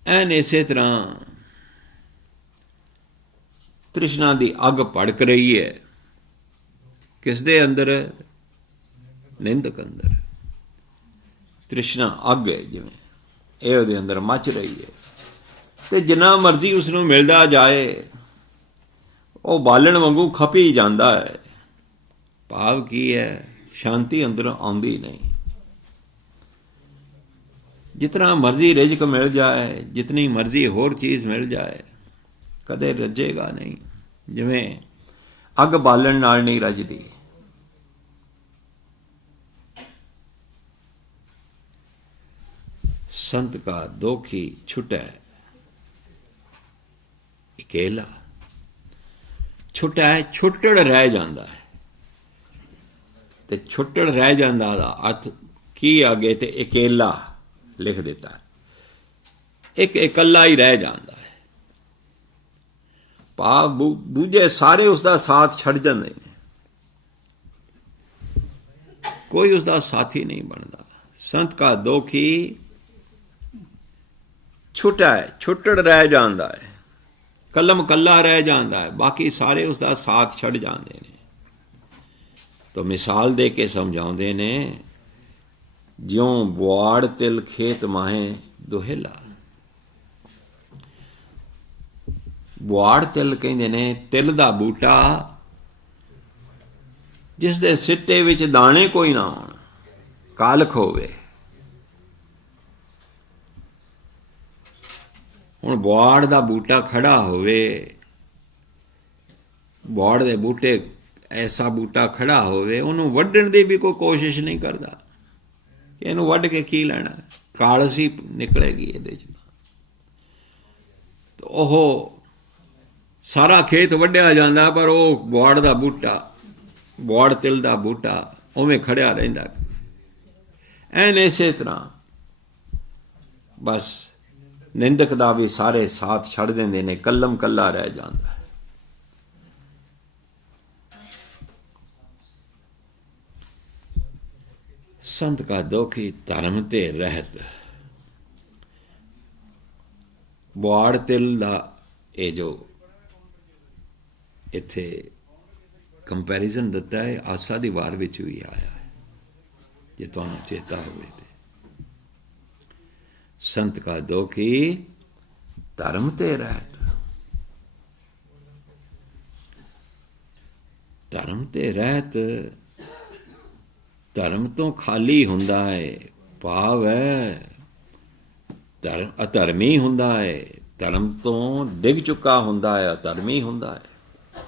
एन इसे तरह तृष्णा दी अग भड़क रही है, किस दे अंदर? निंदक अंदर। तृष्णा अग है जिवें ਇਹ ਉਹਦੇ ਅੰਦਰ ਮੱਚ ਰਹੀ ਹੈ, ਤੇ ਜਿੰਨਾ ਮਰਜ਼ੀ ਉਸ ਨੂੰ ਮਿਲਦਾ ਜਾਏ ਉਹ ਬਾਲਣ ਵਾਂਗੂ ਖਪੀ ਜਾਂਦਾ ਹੈ। ਭਾਵ ਕੀ ਹੈ? ਸ਼ਾਂਤੀ ਅੰਦਰੋਂ ਆਉਂਦੀ ਨਹੀਂ। ਜਿਤਨਾ ਮਰਜ਼ੀ ਰਿਜ਼ਕ ਮਿਲ ਜਾਏ, ਜਿਤਨੀ ਮਰਜ਼ੀ ਹੋਰ ਚੀਜ਼ ਮਿਲ ਜਾਏ, ਕਦੇ ਰੱਜੇਗਾ ਨਹੀਂ। ਜਿਵੇਂ ਅੱਗ ਬਾਲਣ ਨਾਲ ਨਹੀਂ ਰੱਜਦੀ। संत का दोखी छुटै अकेला, छुटै छुट्टड़ रह जाता है। ते छुट्टड़ रह जाता दा अर्थ की आगे ते अकेला लिख देता है, एक इकल्ला ही रह जाता है। भाव दूजे सारे उसका साथ छड़ जाते हैं, कोई उसका साथी नहीं बनता। संत का दोखी छुटा है, छुट्टड़ रह जाता है, कलम कला रह जाता है, बाकी सारे उसका साथ छड़ जाते हैं। तो मिसाल दे के समझाते ने, ज्यों बुआड़ तिल खेत माहे दुहेला। बुआड़ तिल कहते ने तिल दा बूटा जिस दे सिट्टे विच दाने कोई ना होण, कालख होवे। ਹੁਣ ਬੁਆੜ ਦਾ ਬੂਟਾ ਖੜਾ ਹੋਵੇ, ਬੁਆੜ ਦੇ ਬੂਟੇ ਐਸਾ ਬੂਟਾ ਖੜਾ ਹੋਵੇ, ਉਹਨੂੰ ਵੱਢਣ ਦੀ ਵੀ ਕੋਈ ਕੋਸ਼ਿਸ਼ ਨਹੀਂ ਕਰਦਾ ਕਿ ਇਹਨੂੰ ਵੱਢ ਕੇ ਕੀ ਲੈਣਾ, ਕਾਲਸ ਹੀ ਨਿਕਲੇਗੀ ਇਹਦੇ 'ਚ। ਉਹ ਸਾਰਾ ਖੇਤ ਵੱਢਿਆ ਜਾਂਦਾ, ਪਰ ਉਹ ਬੁਆੜ ਦਾ ਬੂਟਾ, ਬੁਆੜ ਤਿਲ ਦਾ ਬੂਟਾ ਉਵੇਂ ਖੜਿਆ ਰਹਿੰਦਾ। ਐਨ ਇਸੇ ਤਰ੍ਹਾਂ ਬਸ ਨਿੰਦਕ ਦਾ ਵੀ ਸਾਰੇ ਸਾਥ ਛੱਡ ਦਿੰਦੇ ਨੇ, ਕਲਮ ਕੱਲਾ ਰਹਿ ਜਾਂਦਾ ਹੈ। संत का दोखी धर्म ते रहत। बुआड़ तिल दा ये जो इत्थे कंपैरिजन दिता है आसा दी वार विच भी आया है, जे तुहानूं चेता होवे ते। संत का दोखी धर्म ते रहत। धर्म ते रहत, धर्म तो खाली हुंदा है, भाव है धर्म अधर्मी हुंदा है, धर्म तो डिग चुका हुंदा है, अधर्मी हुंदा है।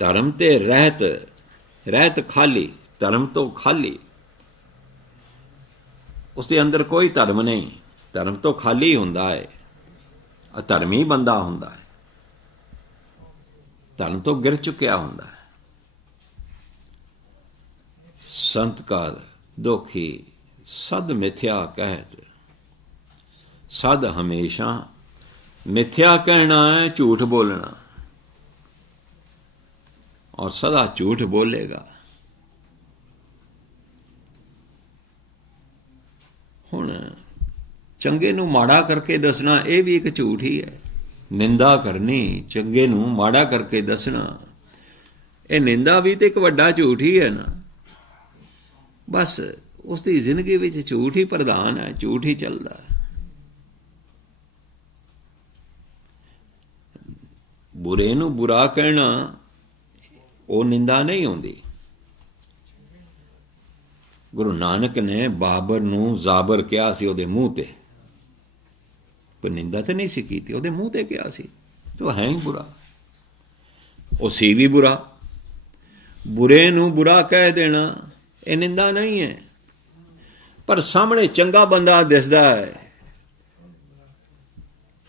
धर्म ते रहत, रहत खाली, धर्म तो खाली, उसके अंदर कोई धर्म नहीं, धर्म तो खाली हुंदा है, अधर्मी बंदा हुंदा है, धर्म तो गिर चुकिया हुंदा है। संत का दोखी सद मिथ्या कहत। सद हमेशा मिथ्या कहना है, झूठ बोलना, और सदा झूठ बोलेगा। हुण चंगे नूं माड़ा करके दसना यह भी एक झूठ ही है। निंदा करनी, चंगे नूं माड़ा करके दसना, यह निंदा भी तो एक वड्डा झूठ ही है ना। बस उसकी जिंदगी में झूठ ही प्रधान है, झूठ ही चलता है। बुरे नूं बुरा कहना वो निंदा नहीं होंदी। गुरु नानक ने बाबर नूं जाबर कहा सी ओदे मुंह ते, पर निंदा तो नहीं सी कीती, ओदे मुंह ते कहा सी, तो है ही बुरा, वो सी भी बुरा। बुरे नूं बुरा कह देना ये निंदा नहीं है, पर सामने चंगा बंदा दिसदा है,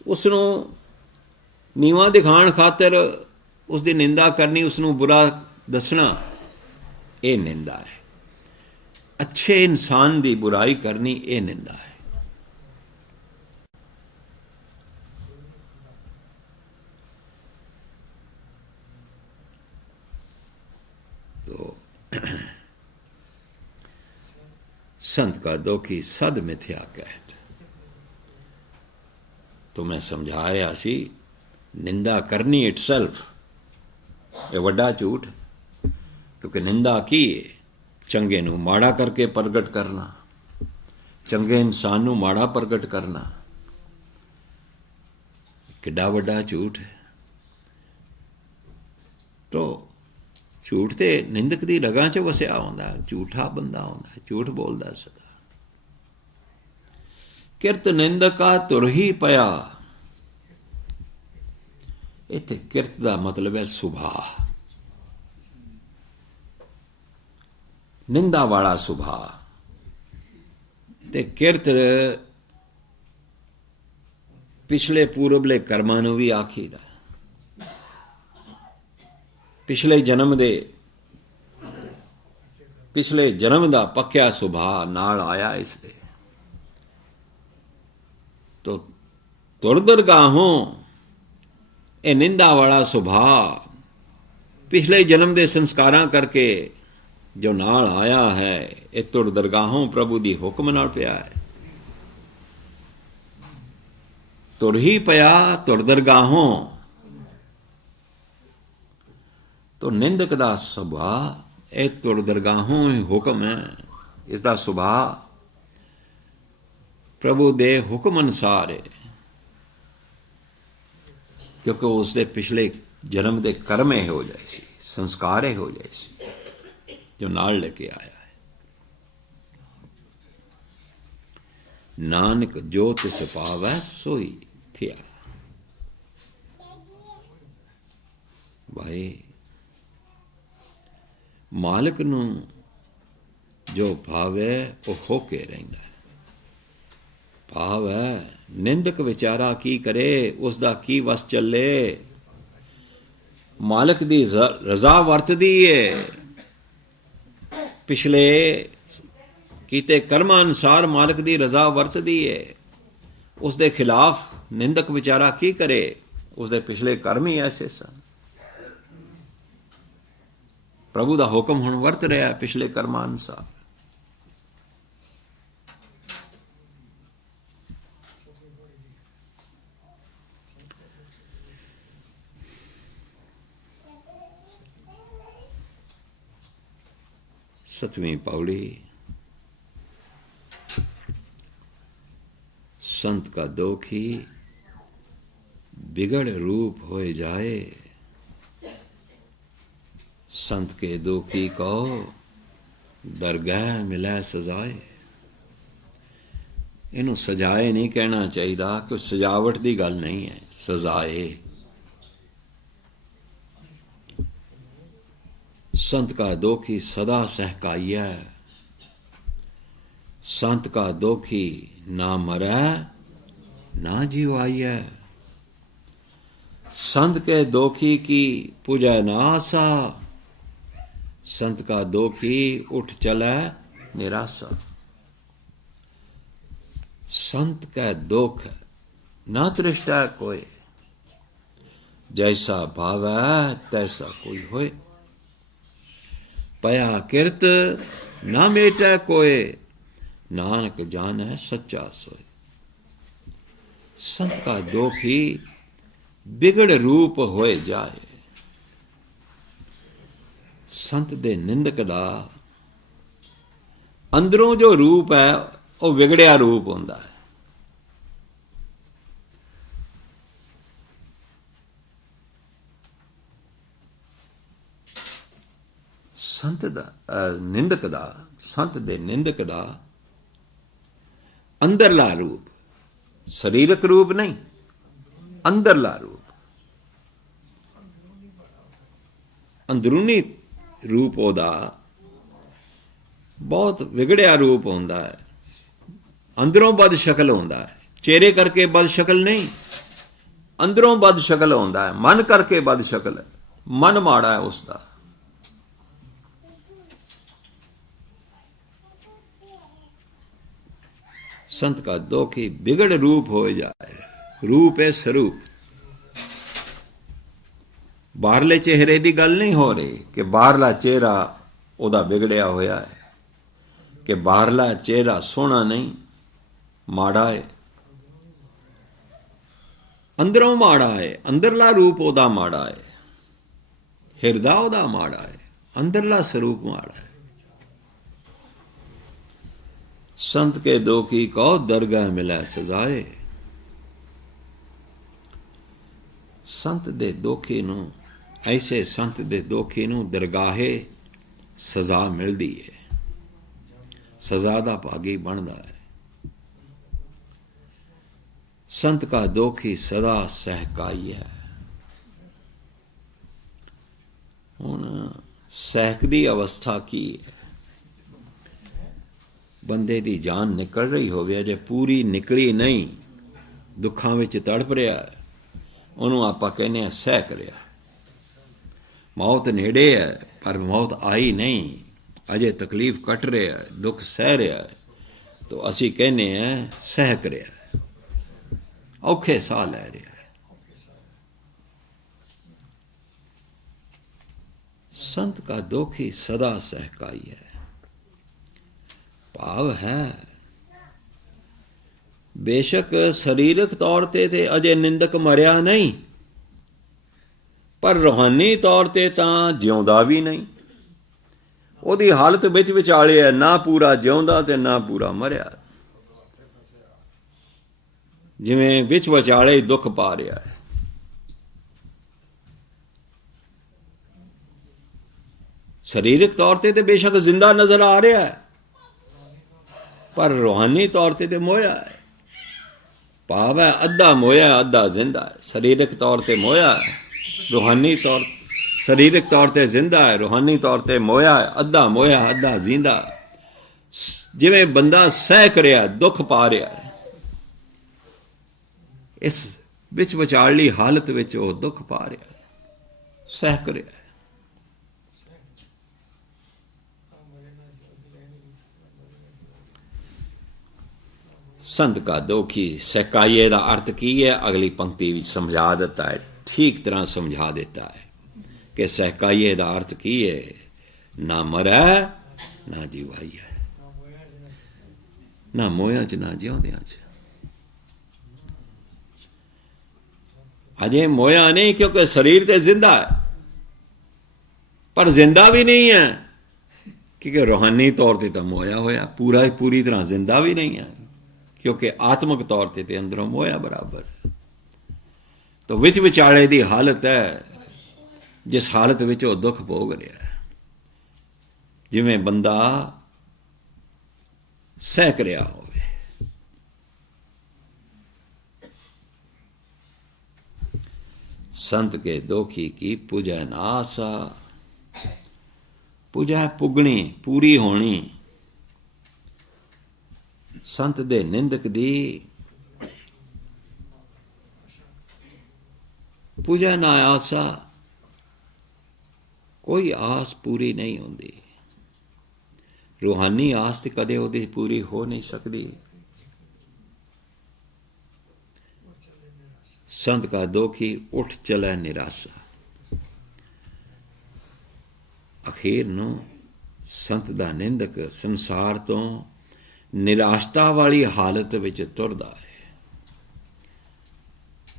उसनों नीवा दिखाण खातर उसकी निंदा करनी, उसनों बुरा दसना, ये निंदा है। अच्छे इंसान की बुराई करनी ये निंदा है। संत का दोखी सद मिथ्या कहत। तो मैं समझाया सी निंदा करनी इटसेल्फ ये वड्डा झूठ, क्योंकि निंदा की चंगे नू माड़ा करके प्रगट करना, चंगे इंसान नू माड़ा प्रगट करना किड्डा वड्डा झूठ है। तो झूठ ते निंदक दी रगां च वसिया होंदा, झूठा बंदा होंदा, झूठ बोलदा सदा। किरत निंदका तुर ही पया, इत्थे किरत दा मतलब है सुभाव, निंदा वाला सुभाव। ते किरत पिछले पूरबले कर्मां नूं भी आखीदा, पिछले जन्म दा पक्या सुभाव नाल आया इसदे। तो तुर दरगाहों ये निंदा वाला सुभाव पिछले जन्म दे संस्कारां करके जो नाल आया है, ये तुर दरगाहों प्रभु दी हुक्म नाल पिया है। तुर ही पया तुर दरगाहों, तो निंदक दा सुभाव ये तुर दरगाहों ही हुक्म है, इसका सुभाव प्रभु दे हुक्म अनुसार है, क्योंकि उसके पिछले जन्म के कर्म ये हो जाए सी, संस्कार ये हो जाए सी जो नाल लेके आया है। नानक जो तिस पावै सोई थिया। भाई मालिक नू जो भावे वो होके रहिंदा है। भाव है निंदक विचारा की करे, उसका की वस चले। मालिक दी रजा वरतदी है, पिछले कीते कर्मा अनुसार मालिक दी रजा वरतदी है। उसके खिलाफ निंदक विचारा की करे, उसके पिछले कर्म ही ऐसे सन। प्रभु दा हुक्म हुण वरत रहा है पिछले कर्मा अनुसार। सतवीं पौड़ी। संत का दोखी बिगड़ रूप हो जाए, संत के दोखी को दरगाह मिले सजाए। इनू सजाए नहीं कहना चाहिए, कोई सजावट की गल नहीं है, सजाए। संत का दोखी सदा सहकाइया, संत का दोखी ना मरै ना जीवाइया। संत के दोखी की पूजा ना आसा, संत का दोखी उठ चले निराशा। संत का दोख ना तृष्टा कोई, जैसा भावै तैसा कोई होए। पया किरत ना मेटा कोय, नानक जान है सच्चा सोए। संत का दोखी बिगड़ रूप होए जाए। संत दे निंदक दा अंदरों जो रूप है वो बिगड़िया रूप होंदा है। संत दा निंदक दा, संत दे निंदक दा अंदरला रूप, शरीरक रूप नहीं, अंदरला रूप, अंदरूनी रूप ओदा बहुत विगड़िया रूप होंदा है। अंदरों बद शक्ल होंदा है, चेहरे करके बद शक्ल नहीं, अंदरों बद शक्ल होंदा है। मन करके बद शक्ल, मन माड़ा है उसका। संत का दोखी बिगड़ रूप हो जाए। रूप है स्वरूप। बाहरले चेहरे की गल नहीं हो रही कि बाहरला चेहरा ओदा बिगड़िया होया है, कि बाहरला चेहरा सोहना नहीं, माड़ा है, अंदरों माड़ा है, अंदरला रूप ओदा माड़ा है, हिरदा ओदा माड़ा है, अंदरला स्वरूप माड़ा है। संत के दोखी कहो दरगाह मिला सजाए। संत दे दोखी नूं, ऐसे संत दे दोखी नूं दरगाहे सजा मिलदी है, सजा दा भागी बनदा है। संत का दोखी सदा सहकाई है। हुण सहकदी अवस्था की है? बंदे दी जान निकल रही होवे, अजे पूरी निकली नहीं, दुखां विच तड़प रहा है, ਉਹਨੂੰ ਆਪਾਂ ਕਹਿੰਦੇ ਆ ਸਹਿਕ ਰਿਹਾ। मौत नेड़े है पर मौत आई नहीं, अजे तकलीफ कट रहा है, दुख सह रहा है, तो असी कहने हैं सहक रहा है, औखे साह लै रहा है। संत का दोखी सदा सहकाई है। भाव है बेशक शरीरक तौर ते अजे निंदक मरिया नहीं, पर रूहानी तौर ते तां जिउंदा भी नहीं। ਉਹਦੀ ਹਾਲਤ ਵਿੱਚ ਵਿਚਾਲੇ ਹੈ, ਨਾ ਪੂਰਾ ਜਿਉਂਦਾ ਤੇ ਨਾ ਪੂਰਾ ਮਰਿਆ, ਜਿਵੇਂ ਵਿੱਚ ਵਿਚਾਲੇ ਦੁੱਖ ਪਾ ਰਿਹਾ ਹੈ। ਸਰੀਰਕ ਤੌਰ ਤੇ ਬੇਸ਼ੱਕ ਜ਼ਿੰਦਾ ਨਜ਼ਰ ਆ ਰਿਹਾ ਹੈ, ਪਰ ਰੂਹਾਨੀ ਤੌਰ ਤੇ ਮੋਇਆ ਹੈ। ਭਾਵ ਹੈ ਅੱਧਾ ਮੋਇਆ ਅੱਧਾ ਜ਼ਿੰਦਾ ਹੈ। ਸਰੀਰਕ ਤੌਰ ਤੇ ਮੋਇਆ ਹੈ, रूहानी तौर, शरीरक तौर पर जिंदा है, रूहानी तौर पर मोया है, अद्धा मोया अद्धा जिंदा। जिवें बंदा सह रहा, दुख पा रहा है, इस विच विचारली हालत विच वो दुख पा रहा है, सह रहा है। संत का दोखी सहकाइए का अर्थ की है, अगली पंक्ति में समझा देता है, ठीक तरह समझा देता है कि सहकाइए का अर्थ की है, ना मरै ना जीवाई है, ना मोया च ना जिउंदियां च। अजे मोया नहीं, क्योंकि शरीर तो जिंदा है, पर जिंदा भी नहीं है, क्योंकि रूहानी तौर पर तो मोया होया, पूरी तरह जिंदा भी नहीं है, क्योंकि आत्मक तौर पर तो अंदरों मोया बराबर। तो विच विचाले दी हालत है, जिस हालत विच वो दुख भोग रहा है, जिवें बंदा सहक रहा होवे। संत के दोखी की पूजा नासा, पूजा पुगनी पूरी होनी। संत दे निंदक दी पूजा ना आसा, कोई आस पूरी नहीं होती। रूहानी आस तो कदे ओदी पूरी हो नहीं सकती। संत का दोखी उठ चले निराशा। अखीर नूं संत दा निंदक संसार तो निराशता वाली हालत विच तुरदा है,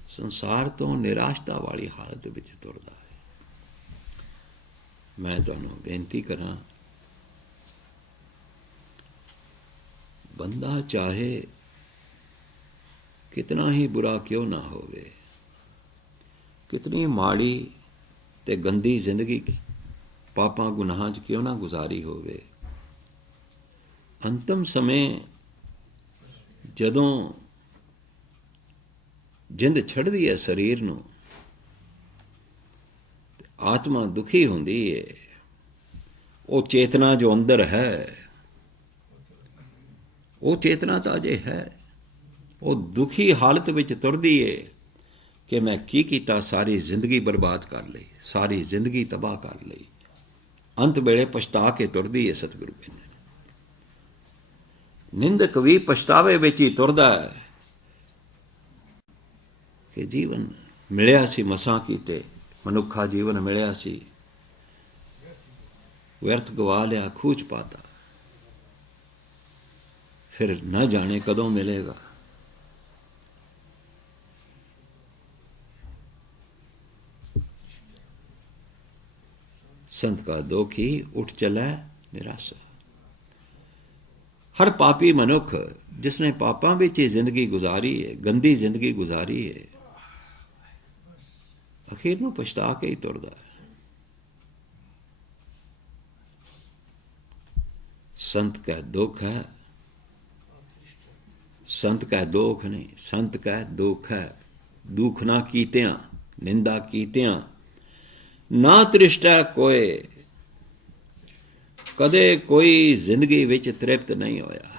संसार तो निराशता वाली हालत विच तुरदा है। मैं तुहानूं बेनती करां, बंदा चाहे कितना ही बुरा क्यों ना होवे, कितनी माड़ी ते गंदी जिंदगी पापां गुनाहां च क्यों ना गुजारी होवे, अंतिम समय जदों जिंद छड़दी है शरीर नूं, आत्मा दुखी होंदी है, वो चेतना जो अंदर है, वो चेतना तो अजे है, वो दुखी हालत विच तुरदी है कि मैं की कीता, सारी जिंदगी बर्बाद कर ली, सारी जिंदगी तबाह कर ली। अंत वेले पछता के तुरदी है। सतगुरु कहंदे निंदक भी पछतावे विच ही तुरदा है कि जीवन मिलिया सी मसां कीते, मनुखा जीवन मिलिया सी, व्यर्थ गवा लिया, खूच पाता। फिर न जाने कदों मिलेगा। संत का दोखी उठ चला निराशा। हर पापी मनुख जिसने पापां विच जिंदगी गुजारी है, गंदी जिंदगी गुजारी है, अखीर में पछता के ही तुरदा है। संत का दुख है, संत का दुख नहीं, संत का दुख है। दुख ना कीतियां, निंदा कीतियां ना तृष्टा कोई, कदे कोई जिंदगी विच तृप्त नहीं होया।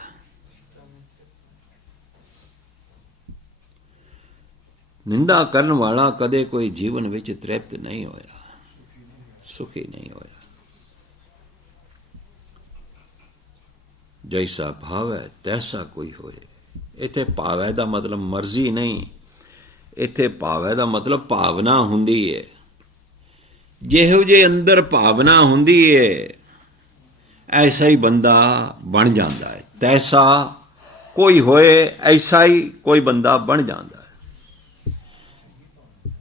निंदा करन वाला कदे कोई जीवन विच तृप्त नहीं होया, सुखी नहीं होया। जैसा भाव है तैसा कोई होए। इत्थे भावै दा मतलब मर्जी नहीं, इत्थे भावै दा मतलब भावना हुंदी है। जिहो जे अंदर भावना हुंदी है ऐसा ही बंदा बन जाता है। तैसा कोई होए, ऐसा ही कोई बंदा बन जाता है।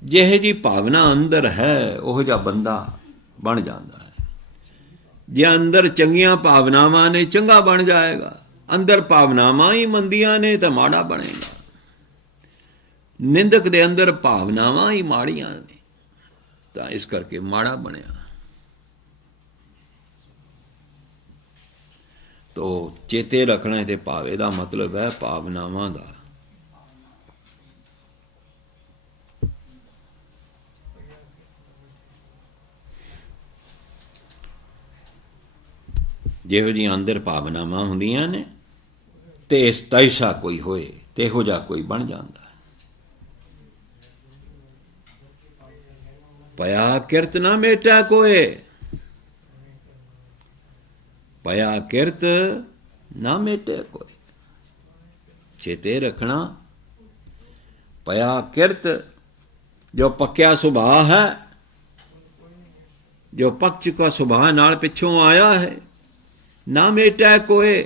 जिहो जी भावना अंदर है ओहो जिहा बंदा बन जाता है। जे अंदर चंगियां भावनावां ने चंगा बन जाएगा, अंदर भावनावां ही मंदियां ने तो माड़ा बनेगा। निंदक दे अंदर भावनावां ही माड़ियां ने तो इस करके माड़ा बनिया। तो चेते रखना ते भावे दा मतलब है भावनावां दा। जिहो जी अंदर भावनावां हुंदियां ने ते तैसा कोई होए, तेहो जा कोई बन जाता है। पया किरत ना मेटा कोए, पया किरत ना मेटे कोई। चेते रखना पया किरत जो पक्या सुभाव है, जो पक चुका सुभाव नाल पिछों आया है, ना मेटा कोए।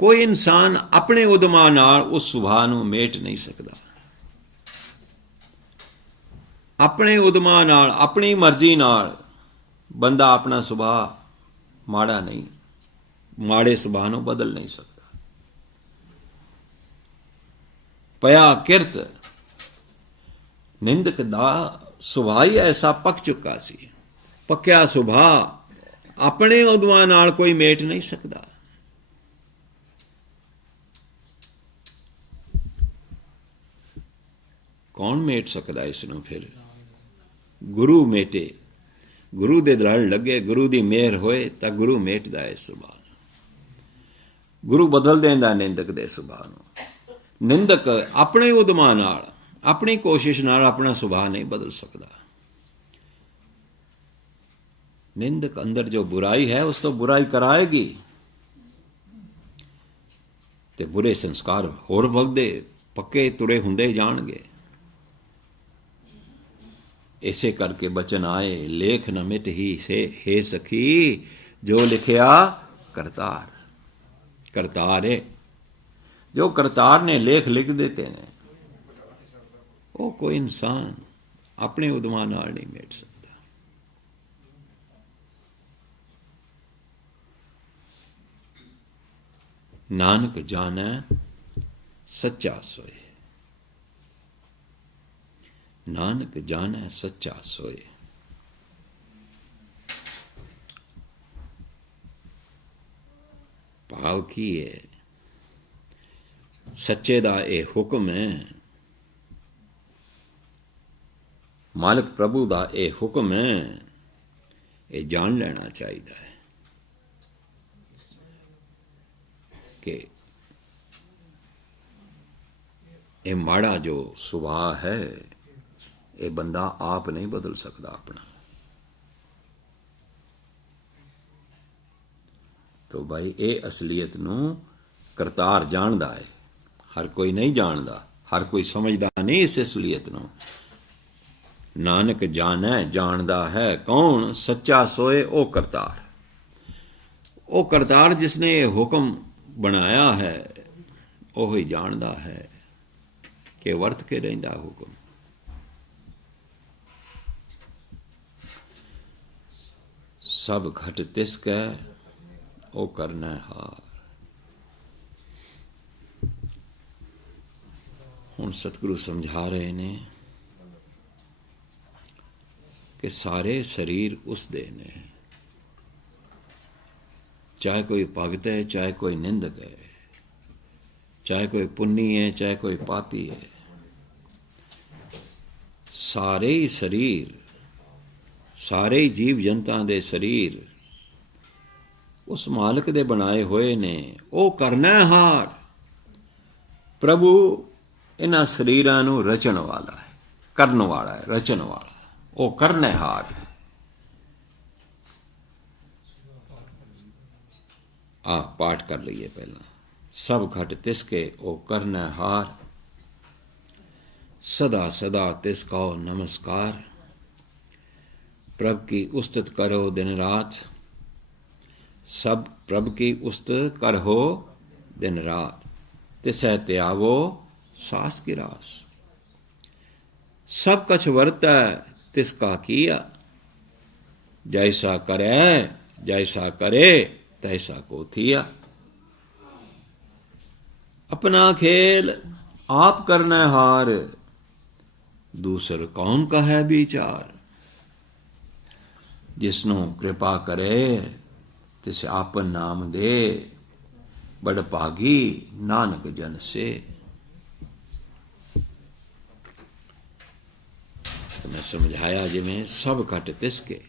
कोई इंसान अपने उदमा नाल उस सुभाव नूं मेट नहीं सकता। अपने उदमा नाल, अपनी मर्जी नाल बंदा अपना सुभाव माड़ा नहीं, माड़े सुभाव नूं बदल नहीं सकता। पया किरत निंदक दा सुभाव ही ऐसा पक चुका सी। पक्या सुभाव अपने उदमा नाल कोई मेट नहीं सकता। कौन मेट सकता इसनूं? फिर गुरु मेटे, गुरु दे लड़ लगे, गुरु दी मेहर होए तां गुरु मेटदा है सुभाव। गुरु बदल देंदा निंदक दे सुभाव नूं। निंदक अपने उदमा नाल, अपनी कोशिश नाल अपना सुभाव नहीं बदल सकता। निंदक अंदर जो बुराई है उस तो बुराई कराएगी ते बुरे संस्कार होर भगदे पक्के तुरे हुंदे जाणगे। इसे करके बचन आए, लेख न मिट ही से हे सखी, जो लिखिया करतार। करतार है जो करतार ने लेख लिख देते हैं, वो कोई इंसान अपने उदमा नाल नहीं मेट सकता। नानक जाने सच्चा सोए, नानक जाने सच्चा सोए। भाव की है सच्चे दा ये हुक्म है, मालिक प्रभु दा ये हुक्म है, ये जान लेना चाहिए है कि ये माड़ा जो सुभाव है ये बंदा आप नहीं बदल सकता अपना। तो भाई ये असलीयत नूं करतार जानदा है, हर कोई नहीं जानदा, हर कोई समझदा नहीं इस असलीयत नूं। नानक जाने जानदा है कौन, सच्चा सोए ओ करतार। ओ करतार जिसने ये हुक्म ਬਣਾਇਆ ਹੈ ਉਹ ਹੀ ਜਾਣਦਾ ਹੈ ਕਿ ਵਰਤ ਕੇ ਰਹਿੰਦਾ ਹੁਕਮ। ਸਭ ਘਟ ਤਿਸ ਕੈ ਉਹ ਕਰਨਾ ਹਾਰ। ਹੁਣ ਸਤਿਗੁਰੂ ਸਮਝਾ ਰਹੇ ਨੇ ਕਿ ਸਾਰੇ ਸਰੀਰ ਉਸ ਦੇ ਨੇ, ਚਾਹੇ ਕੋਈ ਭਗਤ ਹੈ, ਚਾਹੇ ਕੋਈ ਨਿੰਦਕ ਹੈ, ਚਾਹੇ ਕੋਈ ਪੁੰਨੀ ਹੈ, ਚਾਹੇ ਕੋਈ ਪਾਪੀ ਹੈ, ਸਾਰੇ ਹੀ ਸਰੀਰ, ਸਾਰੇ ਹੀ ਜੀਵ ਜੰਤਾਂ ਦੇ ਸਰੀਰ ਉਸ ਮਾਲਕ ਦੇ ਬਣਾਏ ਹੋਏ ਨੇ। ਉਹ ਕਰਨਾ ਹਾਰ। ਪ੍ਰਭੂ ਇਹਨਾਂ ਸਰੀਰਾਂ ਨੂੰ ਰਚਣ ਵਾਲਾ ਹੈ, ਕਰਨ ਵਾਲਾ ਹੈ, ਰਚਣ ਵਾਲਾ। ਉਹ ਕਰਨਾ ਹਾਰ ਹੈ। ਪਾਠ ਕਰ ਲਈਏ ਪਹਿਲਾਂ। ਸਭ ਘਟ ਤਿਸ ਕੇ ਉਹ ਕਰਨਾ ਹਾਰ, सदा सदा तिसको नमस्कार। प्रभ की उस्तत करो दिन रात, सब प्रभ की उस्तत करहो दिन रात। तिसै त्यावो सास गिरास, सब कछ वर्तै तिसका किया। जैसा करे जैसा करे तैसा को थिया। अपना खेल आप करना हार, दूसर कौन का है विचार। जिसनों कृपा करे तिस आपन नाम दे, बड़ भागी नानक जन से। तो मैं समझाया जिमें सब घट तिसके,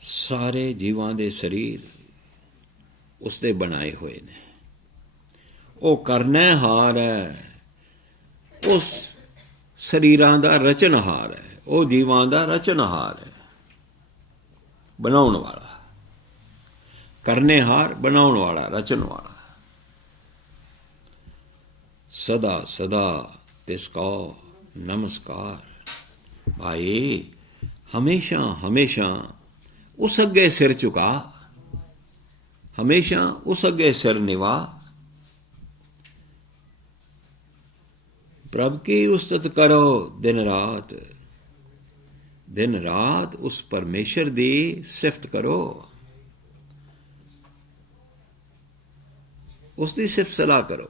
सारे जीवां दे शरीर उसदे बनाए हुए ने। वो करने हार है, उस शरीरां दा रचनहार है, वो जीवां दा रचनहार है, बनाउण वाला। करने हार, बनाउण वाला, रचन वाला। सदा सदा तिसको नमस्कार। भाई हमेशा हमेशा उस अगे सिर झुका, हमेशा उस अगे सिर निवा। प्रभ की उस्तत करो दिन रात, दिन रात उस परमेश्वर दी सिफत करो, उसकी सिफत सलाह करो।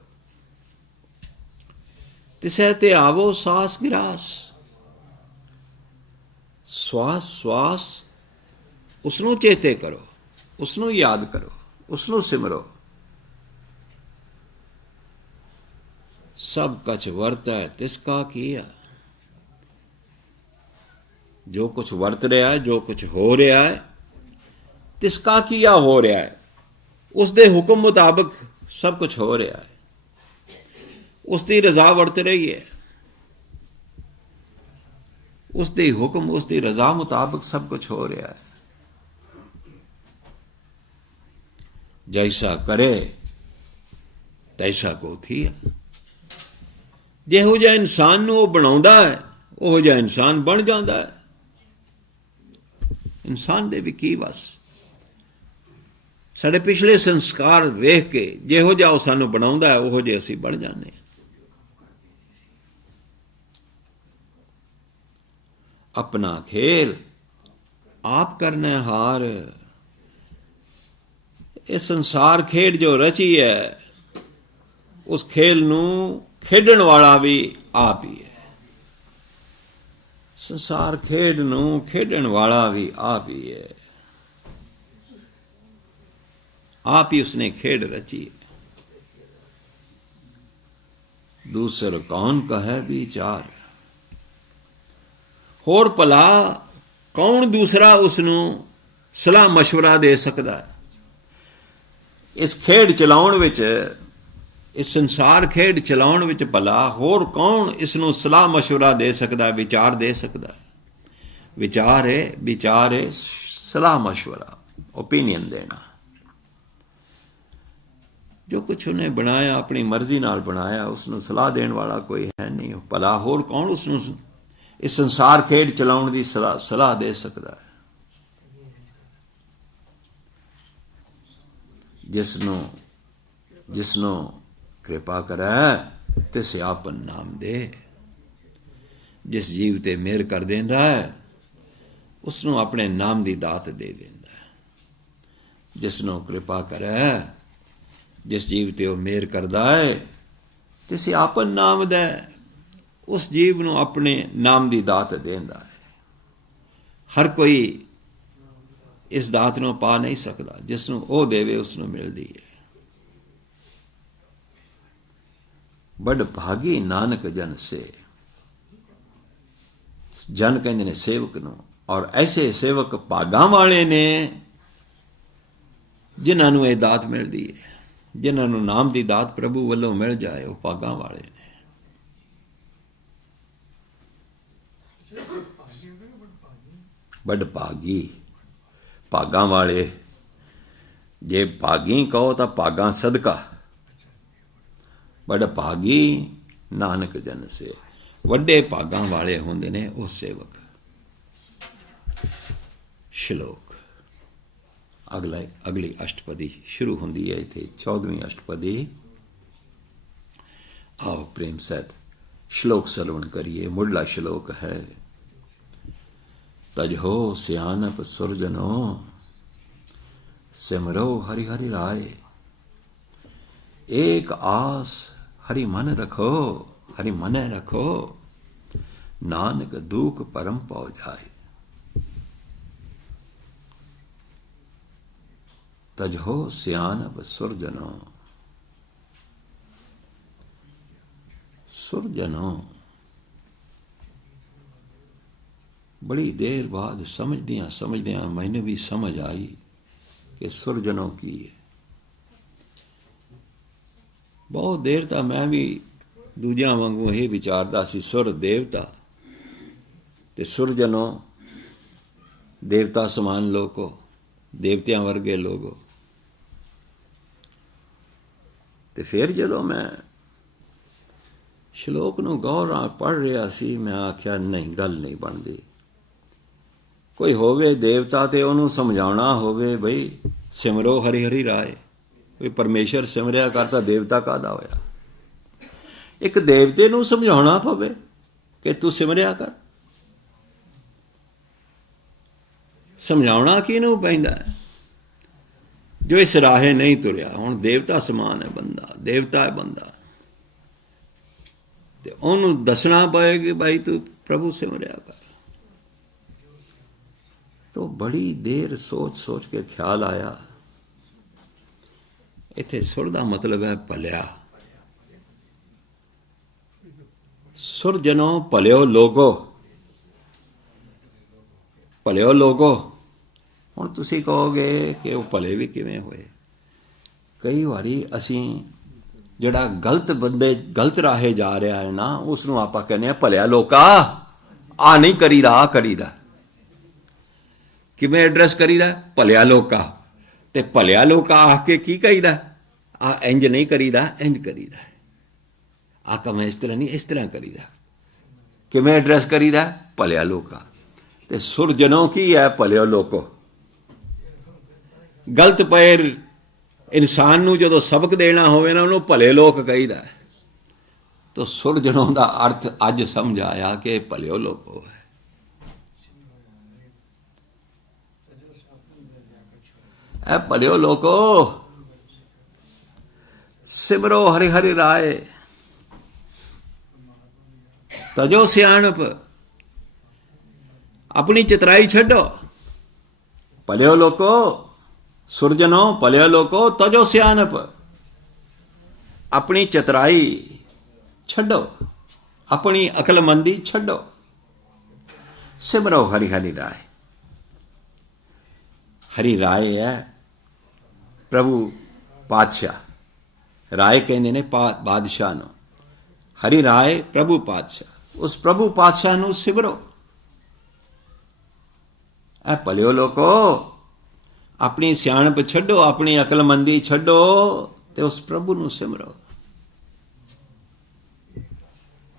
तिसै ते आवो सास गिरास, श्वास श्वास उसनों चेते करो, उसनों याद करो, उसनों सिमरो। सब कछ वर्त है तिसका किया। जो कुछ वर्त रहा है, जो कुछ हो रहा है, तिसका किया हो रहा है। उसके हुक्म मुताबिक सब कुछ हो रहा है। उसकी रजा वर्त रही है, उसके हुक्म उसकी रजा मुताबिक सब कुछ हो रहा है। जैसा करे तैसा को थिया। ਜਿਹੋ ਜਿਹਾ ਇਨਸਾਨ ਨੂੰ ਉਹ ਬਣਾਉਂਦਾ ਹੈ, ਉਹੋ ਜਿਹਾ ਇਨਸਾਨ ਬਣ ਜਾਂਦਾ ਹੈ। ਇਨਸਾਨ ਦੇ ਵੀ ਕੀ ਵਸ। ਸਾਡੇ ਪਿਛਲੇ ਸੰਸਕਾਰ ਵੇਖ ਕੇ ਜਿਹੋ ਜਿਹਾ ਉਹ ਸਾਨੂੰ ਬਣਾਉਂਦਾ ਹੈ, ਉਹੋ ਜਿਹੇ ਅਸੀਂ ਬਣ ਜਾਂਦੇ ਹਾਂ। ਆਪਣਾ ਖੇਲ ਆਪ ਕਰਨਾ ਹਾਰ। ਇਹ ਸੰਸਾਰ ਖੇਡ ਜੋ ਰਚੀ ਹੈ, ਉਸ ਖੇਲ ਨੂੰ खेडण वाला भी आप ही है। संसार खेड नूं खेडण वाला भी आप ही है। आप ही उसने खेड रची है। दूसर कौन कहे विचार, होर भला कौन दूसरा उसनूं सलाह मशवरा दे सकदा है। इस खेड चलाउण विच, इस संसार खेड चलाउण विच भला होर कौन इसनूं सलाह मशवरा दे सकदा, विचार दे सकदा है। विचार है सलाह मशवरा, ओपीनियन देना। जो कुछ उन्हें बनाया अपनी मर्जी नाल बनाया, उसनूं सलाह देण वाला कोई है नहीं। भला होर कौन उसनूं इस संसार खेड चलाउण दी सलाह दे सकदा है। जिसनों कृपा करै तिस आपन नाम दे। जिस जीव ते मेहर कर देंदा है उसनों अपने नाम दी दात दे देंदा है। जिसनों कृपा करै जिस जीव ते वो मेहर करदा है तिस आपन नाम दे, उस जीव नूं अपने नाम दी दात देंदा है। हर कोई इस दात नूं पा नहीं सकदा, जिसनों वो देवे उसनों मिलदी है। बड़ भागी नानक जन से, जन कहते ने सेवक नूं, और ऐसे सेवक भागां वाले ने जिन्हां नूं ये दात मिलदी है। जिन्हां नूं नाम दी दात प्रभु वल्लों मिल जाए वो भागां वाले ने। बड़ भागी, भागां वाले, जे भागी कहो तो भागां सदका। बड़ भागी नानक जन से, वड्डे भागां वाले होंदे ने वो सेवक। श्लोक अगली अष्टपदी शुरू होंदी है इत्थे 14वीं अष्टपदी। आओ प्रेम सहित श्लोक श्रवण करिए। मुढ़ला श्लोक है। तजहो सियानप सुरजनो सिमरो हरि हरि राय। एक आस हरि मन रखो, हरि मने रखो, नानक दुख परम पौ जाए। तजहो सियानप सुरजनो, सुरजनो बड़ी देर बाद समझदियां मैंने भी समझ आई कि सुरजनों की है। बहुत देर तक मैं भी दूजियां वांगू ये विचारदा सी सुर देवता ते सुरजनों देवता समान लोगो, देवतियां वर्गे लोगो। ते फिर जदों मैं श्लोक नूं गौर नाल पढ़ रहा सी, मैं आख्या नहीं गल नहीं बनदी। कोई होवे देवता ते उहनूं समझाउणा होवे बई सिमरो हरि हरि राय। कोई परमेश्वर सिमरिया करता देवता कादा होया। एक देवते नूं समझाउणा पवे कि तू सिमरिया कर। समझाउणा किहनूं पैंदा है? जो इस राहे नहीं तुरिया। हुण देवता समान है बंदा, देवता है बंदा, ते उहनूं दसना पए कि भाई तू प्रभु सिमरिया कर। तो बड़ी देर सोच सोच के ख्याल आया इत्थे सुर दा मतलब है भलिया। सुरजनों भलियो लोगो, भलियो लोगो। हुण तुसीं कहोगे कि वो भले भी किवें होए। कई वारी असीं जिहड़ा गलत बंदे गलत राहे जा रहा है ना, उसनूं आपां कहने भलिया लोका आ नहीं करीदा, आ करीदा। किवें एड्रैस करीदा? भलिया लोका। ते भलिया लोका आख के की कहीदा? आ इंज नहीं करीदा, इंज करीदा। आ कम इस तरह नहीं, इस तरह करीदा। किवें एड्रैस करीदा? भलिया लोका। ते सुरजनों की है भलियो लोको। गलत पैर इंसान नूं जदों सबक देना होवे ना उहनूं भले लोक कहीदा। तो सुरजनों दा अर्थ अज समझ आया कि भलियो लोको है। ऐ भलियो लोको सिमरो हरि हरि राय। तजो सियाणप, अपनी चितराई छड्डो। भलियो लोको सुरजनो भलियो लोको तजो सियाणप, अपनी चतराई छड्डो, अपनी अकलमंदी छड्डो। सिमरो हरि हरि राय। हरि राय है प्रभु पातशाह। राय कहते ने बादशाह नो। हरि राय प्रभु पातशाह। उस प्रभु पातशाह नूं सिमरो। ऐ भलियो लोको अपनी सियाणप छड्डो, अपनी अकलमंदी छड्डो ते उस प्रभु नूं सिमरो।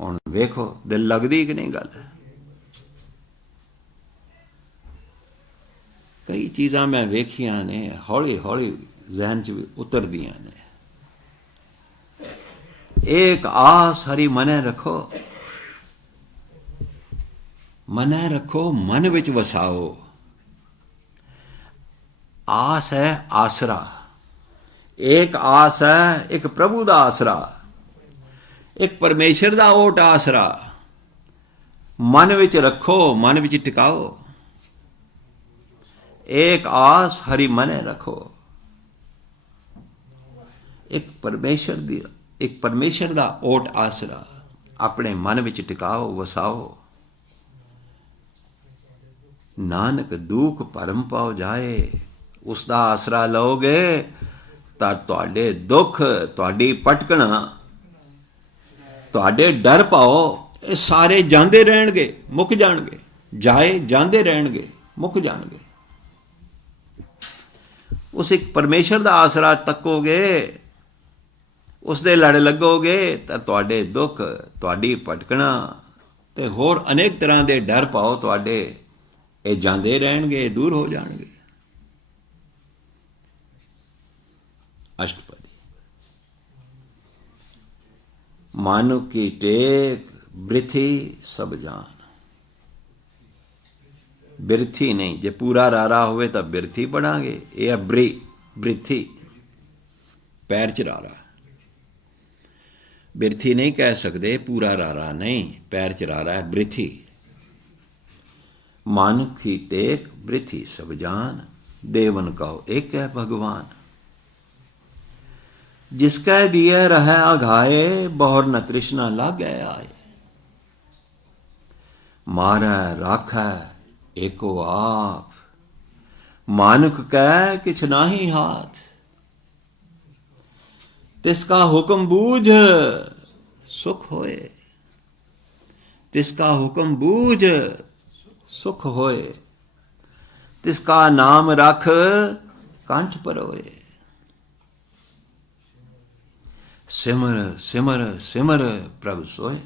हुण वेखो दिल लगदी कि नहीं गल। कई चीज़ां मैं वेखियां ने हौली हौली जहन च भी उतरदियां ने। एक आस हरि मनै रखो, मनै रखो, मन विच वसाओ। आस है आसरा, एक आस है एक प्रभु दा आसरा, एक परमेश्वर दा ओट आसरा। मन विच रखो, मन विच टिकाओ। एक आस हरि मनै रखो, एक परमेश्वर दा ओट आसरा अपने मन विच टिकाओ, वसाओ। नानक दुख भरम पाओ जाए, उसका आसरा लओगे तां तुहाडे दुख, तुहाडी पटकना, तुहाडे डर पाओ, ये सारे जांदे रहणगे, मुक जाणगे। जाए जांदे रहणगे, मुक जाणगे। उस एक परमेश्वर दा आसरा तकोगे, उसदे लड़ लगोगे तां तुहाडे दुख, तुहाडी भटकना ते होर अनेक तरह दे डर पाओ तुहाडे, ये जांदे रहणगे, दूर हो जाणगे। अष्टपदी। मानुख की टेक बृथी सब जान। बिरथी नहीं, जे पूरा रारा होवे तां बिरथी पढ़ांगे, ये है बृथी, पैर च रारा। बिरथी नहीं कह सकते, पूरा रारा नहीं, पैर च रारा है, बृथी। मानुख की टेक बृथी सब जान, देवन कहो एक है भगवान। जिसका दिए रह अघाए, बहुर न तृष्णा लागे आए। मारै राखै एको आप, मानुख कह किछ नाही हाथ। तिसका हुक्म बूझ सुख होए, तिसका हुक्म बूझ सुख होए। तिसका नाम रख कंठ परोए। सिमर सिमर सिमर प्रभ सोए,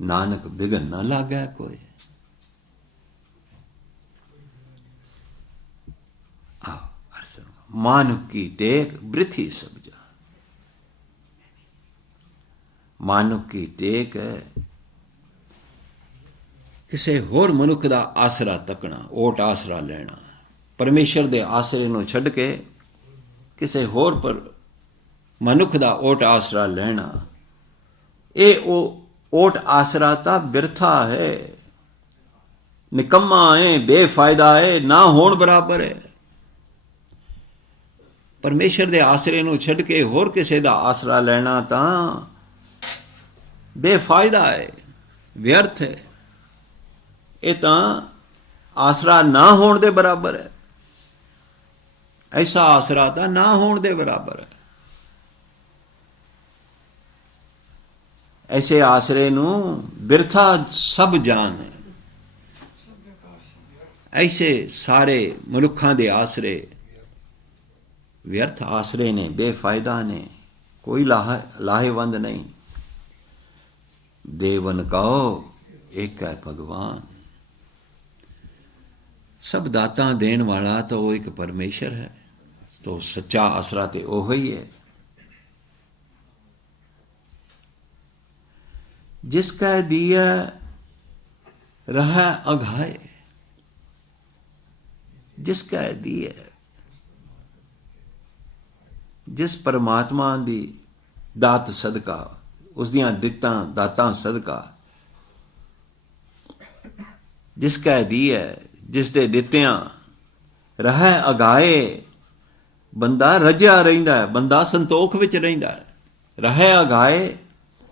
नानक बिघन न लागै कोई। मानुख की टेक बृथी सब जान। मानुख की टेक है किसी होर मनुख दा आसरा तकना, ओट आसरा लेना। परमेश्वर दे आसरे नूं छड्ड के किसी होर पर मनुख दा ओट आसरा लेना, ये ओट आसरा ता बिरथा है, निकम्मा है, बेफायदा है, ना होण बराबर है। परमेश्वर दे आसरे नूं छड्ड के होर किसी दा आसरा लेना तां बेफायदा है, व्यर्थ है। ये तां आसरा ना होण दे बराबर है। ऐसा आसरा तां ना होण दे बराबर है। ऐसे आसरे नूं बिरथा सब जान है। ऐसे सारे मनुखां दे आसरे व्यर्थ आसरे ने, बेफायदा ने, कोई लाहेवंद नहीं। देवन कहो एक है भगवान। सब दाता देण वाला तो वो एक परमेश्वर है, तो सच्चा आसरा तो ओह ही है। जिसका दिया रहा अघाए, जिसका दिया, जिस परमात्मा दी दात सदका, उस दियां दित्तां दातां सदका, जिसका दिया, जिस दे दित्तियां रह अघाए, बंदा रजिया रहिंदा है, बंदा संतोख विच रहिंदा है। रह अघाए,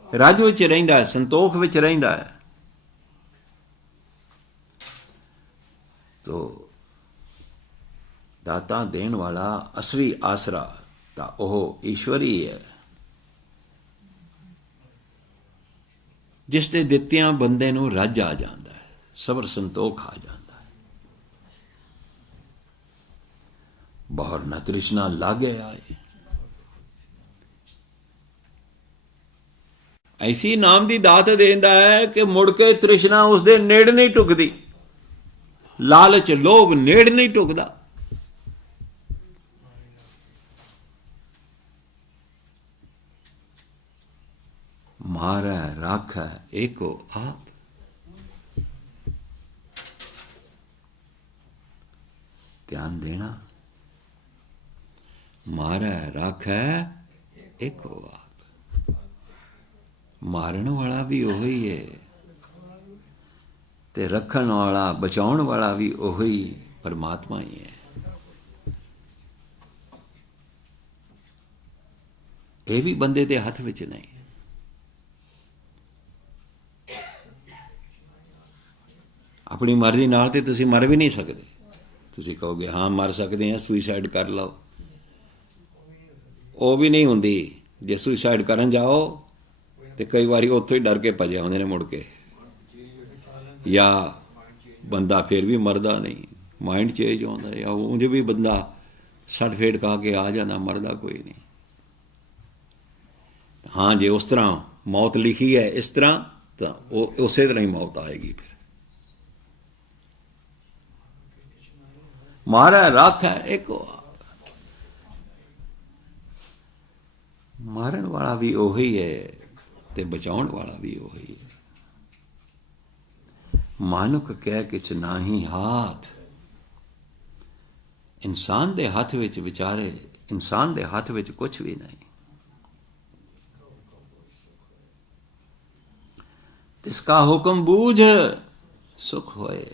रज विच रहिंदा है, संतोख विच रहिंदा है। तो दाता देण वाला असली आसरा ता ओह ईश्वर ही है। जिस दे दित्तियां बंदे नूं रज आ जांदा है, सबर संतोख आ जांदा है। बहुर न तृष्णा लागे आए। ऐसी नाम दी दात देंदा है कि मुड़ के तृष्णा उसदे नेड़ नहीं टुकदी, लालच लोभ नेड़ नहीं टुकदा। मारै राखै एको आप। ध्यान देना, मारै राखै एको आप। मारन वाला भी ओही है ते रखन वाला बचाउण वाला भी ओही परमात्मा ही है। ਇਹ ਵੀ ਬੰਦੇ ਦੇ ਹੱਥ ਵਿੱਚ ਨਹੀਂ। ਆਪਣੀ ਮਰਜ਼ੀ ਨਾਲ ਤੇ ਤੁਸੀਂ ਮਰ ਵੀ ਨਹੀਂ ਸਕਦੇ। ਤੁਸੀਂ ਕਹੋਗੇ ਹਾਂ ਮਰ ਸਕਦੇ ਹਾਂ, ਸੁਈਸਾਈਡ ਕਰ ਲਓ, ਉਹ ਵੀ ਨਹੀਂ ਹੁੰਦੀ। ਜੇ ਸੁਈਸਾਈਡ ਕਰਨ ਜਾਓ ਤੇ ਕਈ ਵਾਰੀ ਉੱਥੋਂ ਹੀ ਡਰ ਕੇ ਭੱਜ ਆਉਂਦੇ ਨੇ ਮੁੜ ਕੇ, ਜਾਂ ਬੰਦਾ ਫਿਰ ਵੀ ਮਰਦਾ ਨਹੀਂ, ਮਾਈਂਡ ਚੇਂਜ ਹੁੰਦਾ, ਜਾਂ ਉਂਝ ਵੀ ਬੰਦਾ ਸੱਟ ਫੇਟ ਖਾ ਕੇ ਆ ਜਾਂਦਾ, ਮਰਦਾ ਕੋਈ ਨਹੀਂ। हाँ, जे उस तरह मौत लिखी है इस तरह, तो उस तरह ही मौत आएगी। फिर मारा राख है एक, मारन वाला भी ओही है ते बचाउण वाला भी ओही है। मानुक कह किछ नाही हाथ। इंसान दे हथ विच विचारे, इंसान दे हथ विच कुछ भी नहीं। तिसका हुक्म बूझ सुख होए।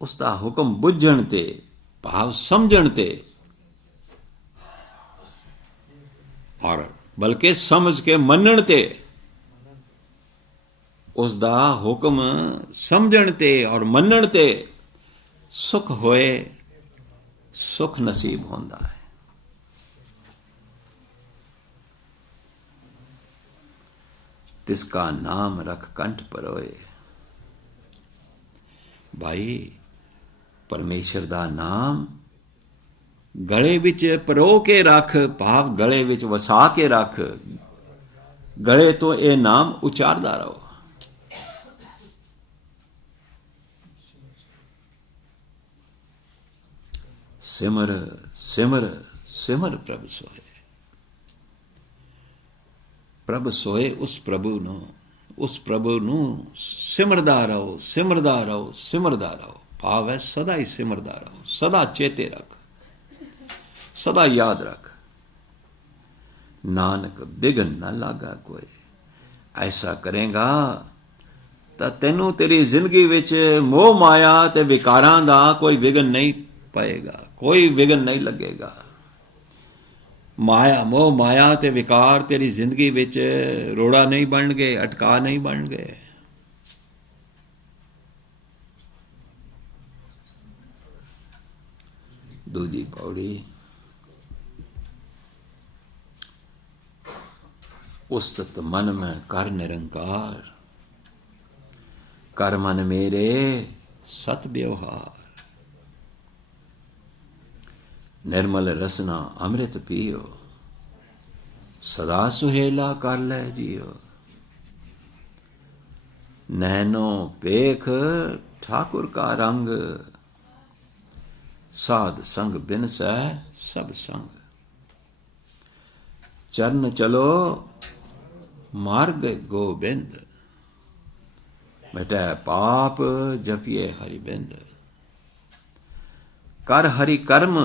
उसका हुक्म बुझण ते, भाव समझण ते, और बल्कि समझ के मनण ते, उसका हुक्म समझण ते और मनण ते सुख होए, सुख नसीब होंदा है। तिसका नाम रख कंठ परोए। भाई परमेश्वर दा नाम गले विच परो के रख, भाव गले विच वसा के रख। गले तो ये नाम उचारदा रहो। सिमर सिमर सिमर प्रभ सोए। प्रभ सोए उस प्रभु नू सिमरदा रहो, सिमरदा रहो, सिमरदा रहो। भाव है सदा ही सिमरदा रहो, सदा चेते रख, सदा याद रख। नानक बिघन न लागा कोई। ऐसा करेगा तो तेनू तेरी जिंदगी विच मोह माया ते विकारां दा कोई विघन नहीं पएगा, कोई विघन नहीं लगेगा। माया मोह माया ते विकार तेरी जिंदगी विच रोड़ा नहीं बन गए, अटका नहीं बन गए। दूजी पौड़ी। उस्तत मन में कर निरंकार, कर मन मेरे सत व्यवहार। निर्मल रसना अमृत पियो, सदा सुहेला कर लै जियो। नैनो पेख ठाकुर का रंग, साध संग बिन सै सब संग। चरण चलो मार्ग गोबिंद, मिटै पाप जपिए हरि बिंद। कर हरि कर्म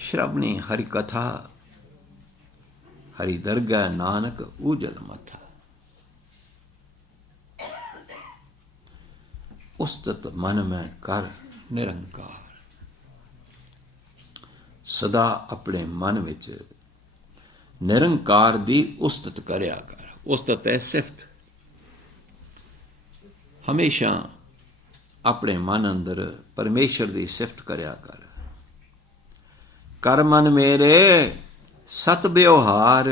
श्रवणी हरि कथा, हरि दरगह नानक उजल मथा। उस्तत मन में कर निरंकार। सदा अपने मन विच निरंकार दी उस्तत करया कर। उस्तत है सिफत। हमेशा अपने मन अंदर परमेश्वर दी सिफत करया कर। कर मन मेरे सत व्यवहार।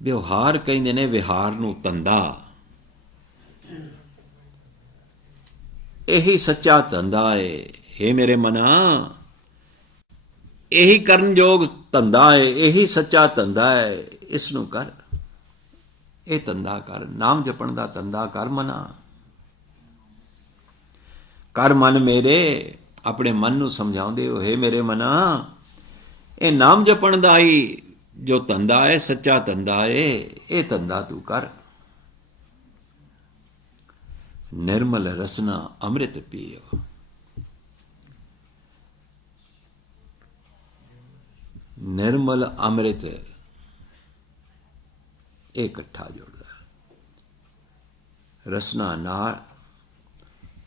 व्यवहार कहते ने विहार नूं धंधा। यही सच्चा धंधा है। हे मेरे मना, यही करन योग धंधा है, यही सच्चा धंधा है। इसनूं कर, ये धंधा कर। नाम जपण दा धंधा कर मना। कर मन मेरे ਆਪਣੇ ਮਨ ਨੂੰ ਸਮਝਾਉਂਦੇ ਹੋ, ਹੇ ਮੇਰੇ ਮਨਾ, ਇਹ ਨਾਮ ਜਪਣ ਦਾ ਹੀ ਜੋ ਧੰਦਾ ਹੈ, ਸੱਚਾ ਧੰਦਾ ਹੈ, ਇਹ ਧੰਦਾ ਤੂੰ ਕਰ। ਨਿਰਮਲ ਰਸਨਾ ਅੰਮ੍ਰਿਤ ਪੀਓ। ਨਿਰਮਲ ਅੰਮ੍ਰਿਤ ਇਹ ਇਕੱਠਾ ਜੁੜਦਾ। ਰਸਨਾ ਨਾਲ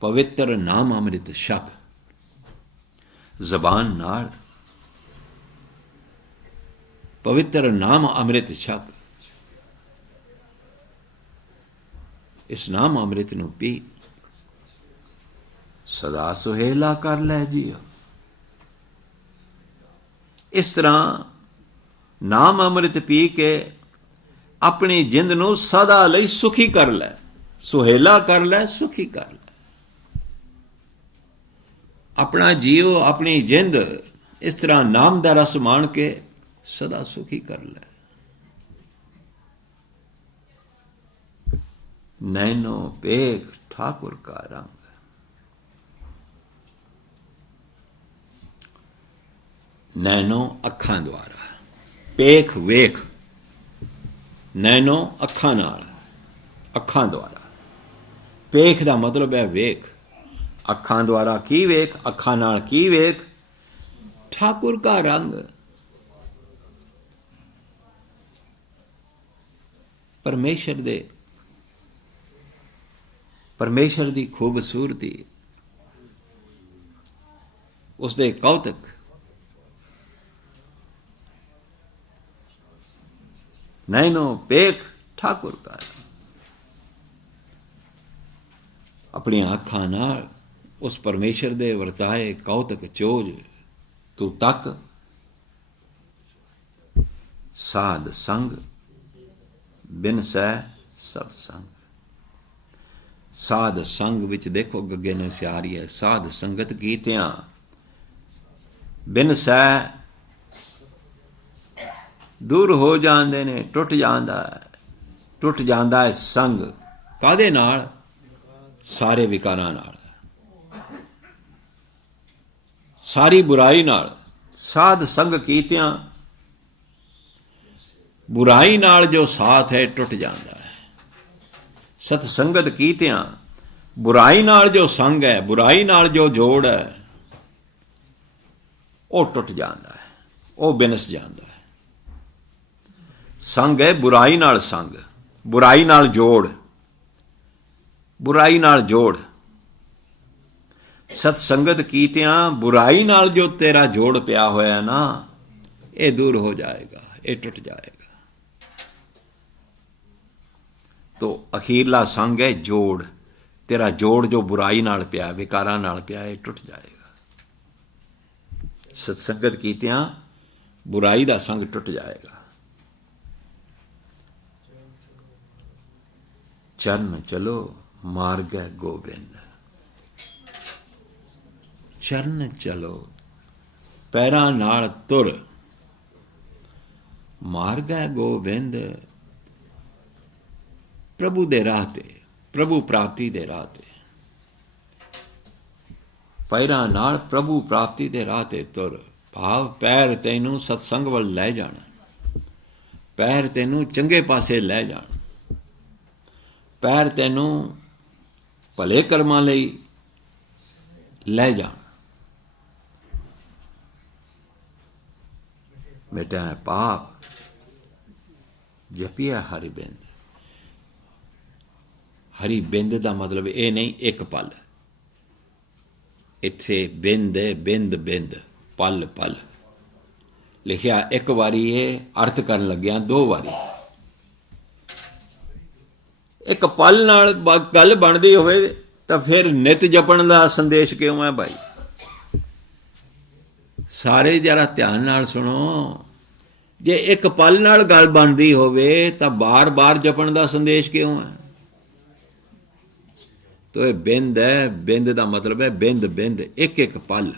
ਪਵਿੱਤਰ ਨਾਮ ਅੰਮ੍ਰਿਤ ਛਕ, ਜ਼ਬਾਨ ਨਾਲ ਪਵਿੱਤਰ ਨਾਮ ਅੰਮ੍ਰਿਤ ਛਕ। ਇਸ ਨਾਮ ਅੰਮ੍ਰਿਤ ਨੂੰ ਪੀ, ਸਦਾ ਸੁਹੇਲਾ ਕਰ ਲੈ ਜੀਓ। ਇਸ ਤਰ੍ਹਾਂ ਨਾਮ ਅੰਮ੍ਰਿਤ ਪੀ ਕੇ ਆਪਣੀ ਜਿੰਦ ਨੂੰ ਸਦਾ ਲਈ ਸੁਖੀ ਕਰ ਲੈ, ਸੁਹੇਲਾ ਕਰ ਲੈ, ਸੁਖੀ ਕਰ ਲੈ। ਆਪਣਾ ਜੀਵ, ਆਪਣੀ ਜਿੰਦ ਇਸ ਤਰ੍ਹਾਂ ਨਾਮ ਦਾ ਰਸ ਮਾਣ ਕੇ ਸਦਾ ਸੁਖੀ ਕਰ ਲੈ। ਨੈਣੋ ਪੇਖ ਠਾकुर का रंग। ਨੈਣੋ ਅੱਖਾਂ ਦੁਆਰਾ, ਪੇਖ ਵੇਖ। ਨੈਣੋ ਅੱਖਾਂ ਨਾਲ, ਅੱਖਾਂ ਦੁਆਰਾ। ਪੇਖ ਦਾ ਮਤਲਬ ਹੈ ਵੇਖ। ਅੱਖਾਂ ਦੁਆਰਾ ਕੀ ਵੇਖ? ਅੱਖਾਂ ਨਾਲ ਕੀ ਵੇਖ? ਠਾकुर का रंग। ਪਰਮੇਸ਼ਰ ਦੀ ਖੂਬਸੂਰਤੀ, ਉਸਦੇ ਕੌਤਕ। ਨੈਣੋ ਪੇਖ ਠਾकुर का। ਆਪਣੀਆਂ ਅੱਖਾਂ ਨਾਲ ਉਸ ਪਰਮੇਸ਼ਰ ਦੇ ਵਰਤਾਏ ਕੌਤਕ ਚੋਜ ਤੂੰ ਤੱਕ। ਸਾਧ ਸੰਗ ਬਿਨ ਸਹਿ ਸਭ ਸੰਗ। ਸਾਧ ਸੰਗ ਵਿੱਚ ਦੇਖੋ ਗੱਗੇ ਨੇ ਸਿਆਰੀ ਹੈ, ਸਾਧ ਸੰਗਤ ਕੀਤਿਆਂ ਬਿਨ ਸਹਿ ਦੂਰ ਹੋ ਜਾਂਦੇ ਨੇ, ਟੁੱਟ ਜਾਂਦਾ ਹੈ ਸੰਗ। ਕਾਹਦੇ ਨਾਲ? ਸਾਰੇ ਵਿਕਾਰਾਂ ਨਾਲ, ਸਾਰੀ ਬੁਰਾਈ ਨਾਲ। ਸਾਧ ਸੰਗ ਕੀਤਿਆਂ ਬੁਰਾਈ ਨਾਲ ਜੋ ਸਾਥ ਹੈ ਟੁੱਟ ਜਾਂਦਾ ਹੈ। ਸਤ ਸੰਗਤ ਕੀਤਿਆਂ ਬੁਰਾਈ ਨਾਲ ਜੋ ਸੰਗ ਹੈ, ਬੁਰਾਈ ਨਾਲ ਜੋ ਜੋੜ ਹੈ, ਉਹ ਟੁੱਟ ਜਾਂਦਾ ਹੈ, ਉਹ ਬਿਨਸ ਜਾਂਦਾ ਹੈ। ਸੰਗ ਹੈ ਬੁਰਾਈ ਨਾਲ ਸੰਗ, ਬੁਰਾਈ ਨਾਲ ਜੋੜ, ਬੁਰਾਈ ਨਾਲ ਜੋੜ। ਸਤ ਸੰਗਤ ਕੀਤਿਆਂ ਬੁਰਾਈ ਨਾਲ ਜੋ ਤੇਰਾ ਜੋੜ ਪਿਆ ਹੋਇਆ ਨਾ, ਇਹ ਦੂਰ ਹੋ ਜਾਏਗਾ, ਇਹ ਟੁੱਟ ਜਾਏਗਾ। ਤੋ ਅਖੀਰਲਾ ਸੰਗ ਹੈ ਜੋੜ। ਤੇਰਾ ਜੋੜ ਜੋ ਬੁਰਾਈ ਨਾਲ ਪਿਆ, ਵਿਕਾਰਾਂ ਨਾਲ ਪਿਆ, ਇਹ ਟੁੱਟ ਜਾਏਗਾ। ਸਤ ਸੰਗਤ ਕੀਤਿਆਂ ਬੁਰਾਈ ਦਾ ਸੰਗ ਟੁੱਟ ਜਾਏਗਾ। ਚਰਨ ਚਲੋ ਮਾਰਗ ਗੋਬਿੰਦ। ਚਰਨ ਚਲੋ, ਪੈਰਾਂ ਨਾਲ ਤੁਰ। ਮਾਰਗ ਗੋਬਿੰਦ, ਪ੍ਰਭੂ ਦੇ ਰਾਹ ਤੇ, ਪ੍ਰਭੂ ਪ੍ਰਾਪਤੀ ਦੇ ਰਾਹ ਤੇ। ਪੈਰਾਂ ਨਾਲ ਪ੍ਰਭੂ ਪ੍ਰਾਪਤੀ ਦੇ ਰਾਹ ਤੇ ਤੁਰ। ਭਾਵ ਪੈਰ ਤੈਨੂੰ ਸਤਸੰਗ ਵੱਲ ਲੈ ਜਾਣ, ਪੈਰ ਤੈਨੂੰ ਚੰਗੇ ਪਾਸੇ ਲੈ ਜਾਣ, ਪੈਰ ਤੈਨੂੰ ਭਲੇ ਕਰਮਾਂ ਲਈ ਲੈ ਜਾਣ। ਮਿਟਾ ਪਾਪ, ਜਪਿਆ ਹਰਿ ਬਿੰਦ। ਹਰੀ ਬਿੰਦ ਦਾ ਮਤਲਬ ਇਹ ਨਹੀਂ ਇੱਕ ਪਲ। ਇੱਥੇ ਬਿੰਦ ਬਿੰਦ ਬਿੰਦ, ਪਲ ਪਲ ਲਿਖਿਆ ਇੱਕ ਵਾਰੀ। ਇਹ ਅਰਥ ਕਰਨ ਲੱਗਿਆ ਦੋ ਵਾਰੀ। ਇੱਕ ਪਲ ਨਾਲ ਗੱਲ ਬਣਦੀ ਹੋਵੇ ਤਾਂ ਫਿਰ ਨਿਤ ਜਪਣ ਦਾ ਸੰਦੇਸ਼ ਕਿਉਂ ਹੈ ਭਾਈ? ਸਾਰੇ ਜਰਾ ਧਿਆਨ ਨਾਲ ਸੁਣੋ। ਜੇ ਇੱਕ ਪਲ ਨਾਲ ਗੱਲ ਬਣਦੀ ਹੋਵੇ ਤਾਂ ਬਾਰ-ਬਾਰ ਜਪਣ ਦਾ ਸੰਦੇਸ਼ ਕਿਉਂ ਹੈ? ਤੋ ਇਹ ਬਿੰਦ ਹੈ। ਬਿੰਦ ਦਾ ਮਤਲਬ ਹੈ ਬਿੰਦ ਬਿੰਦ, ਇੱਕ ਇੱਕ ਪਲ।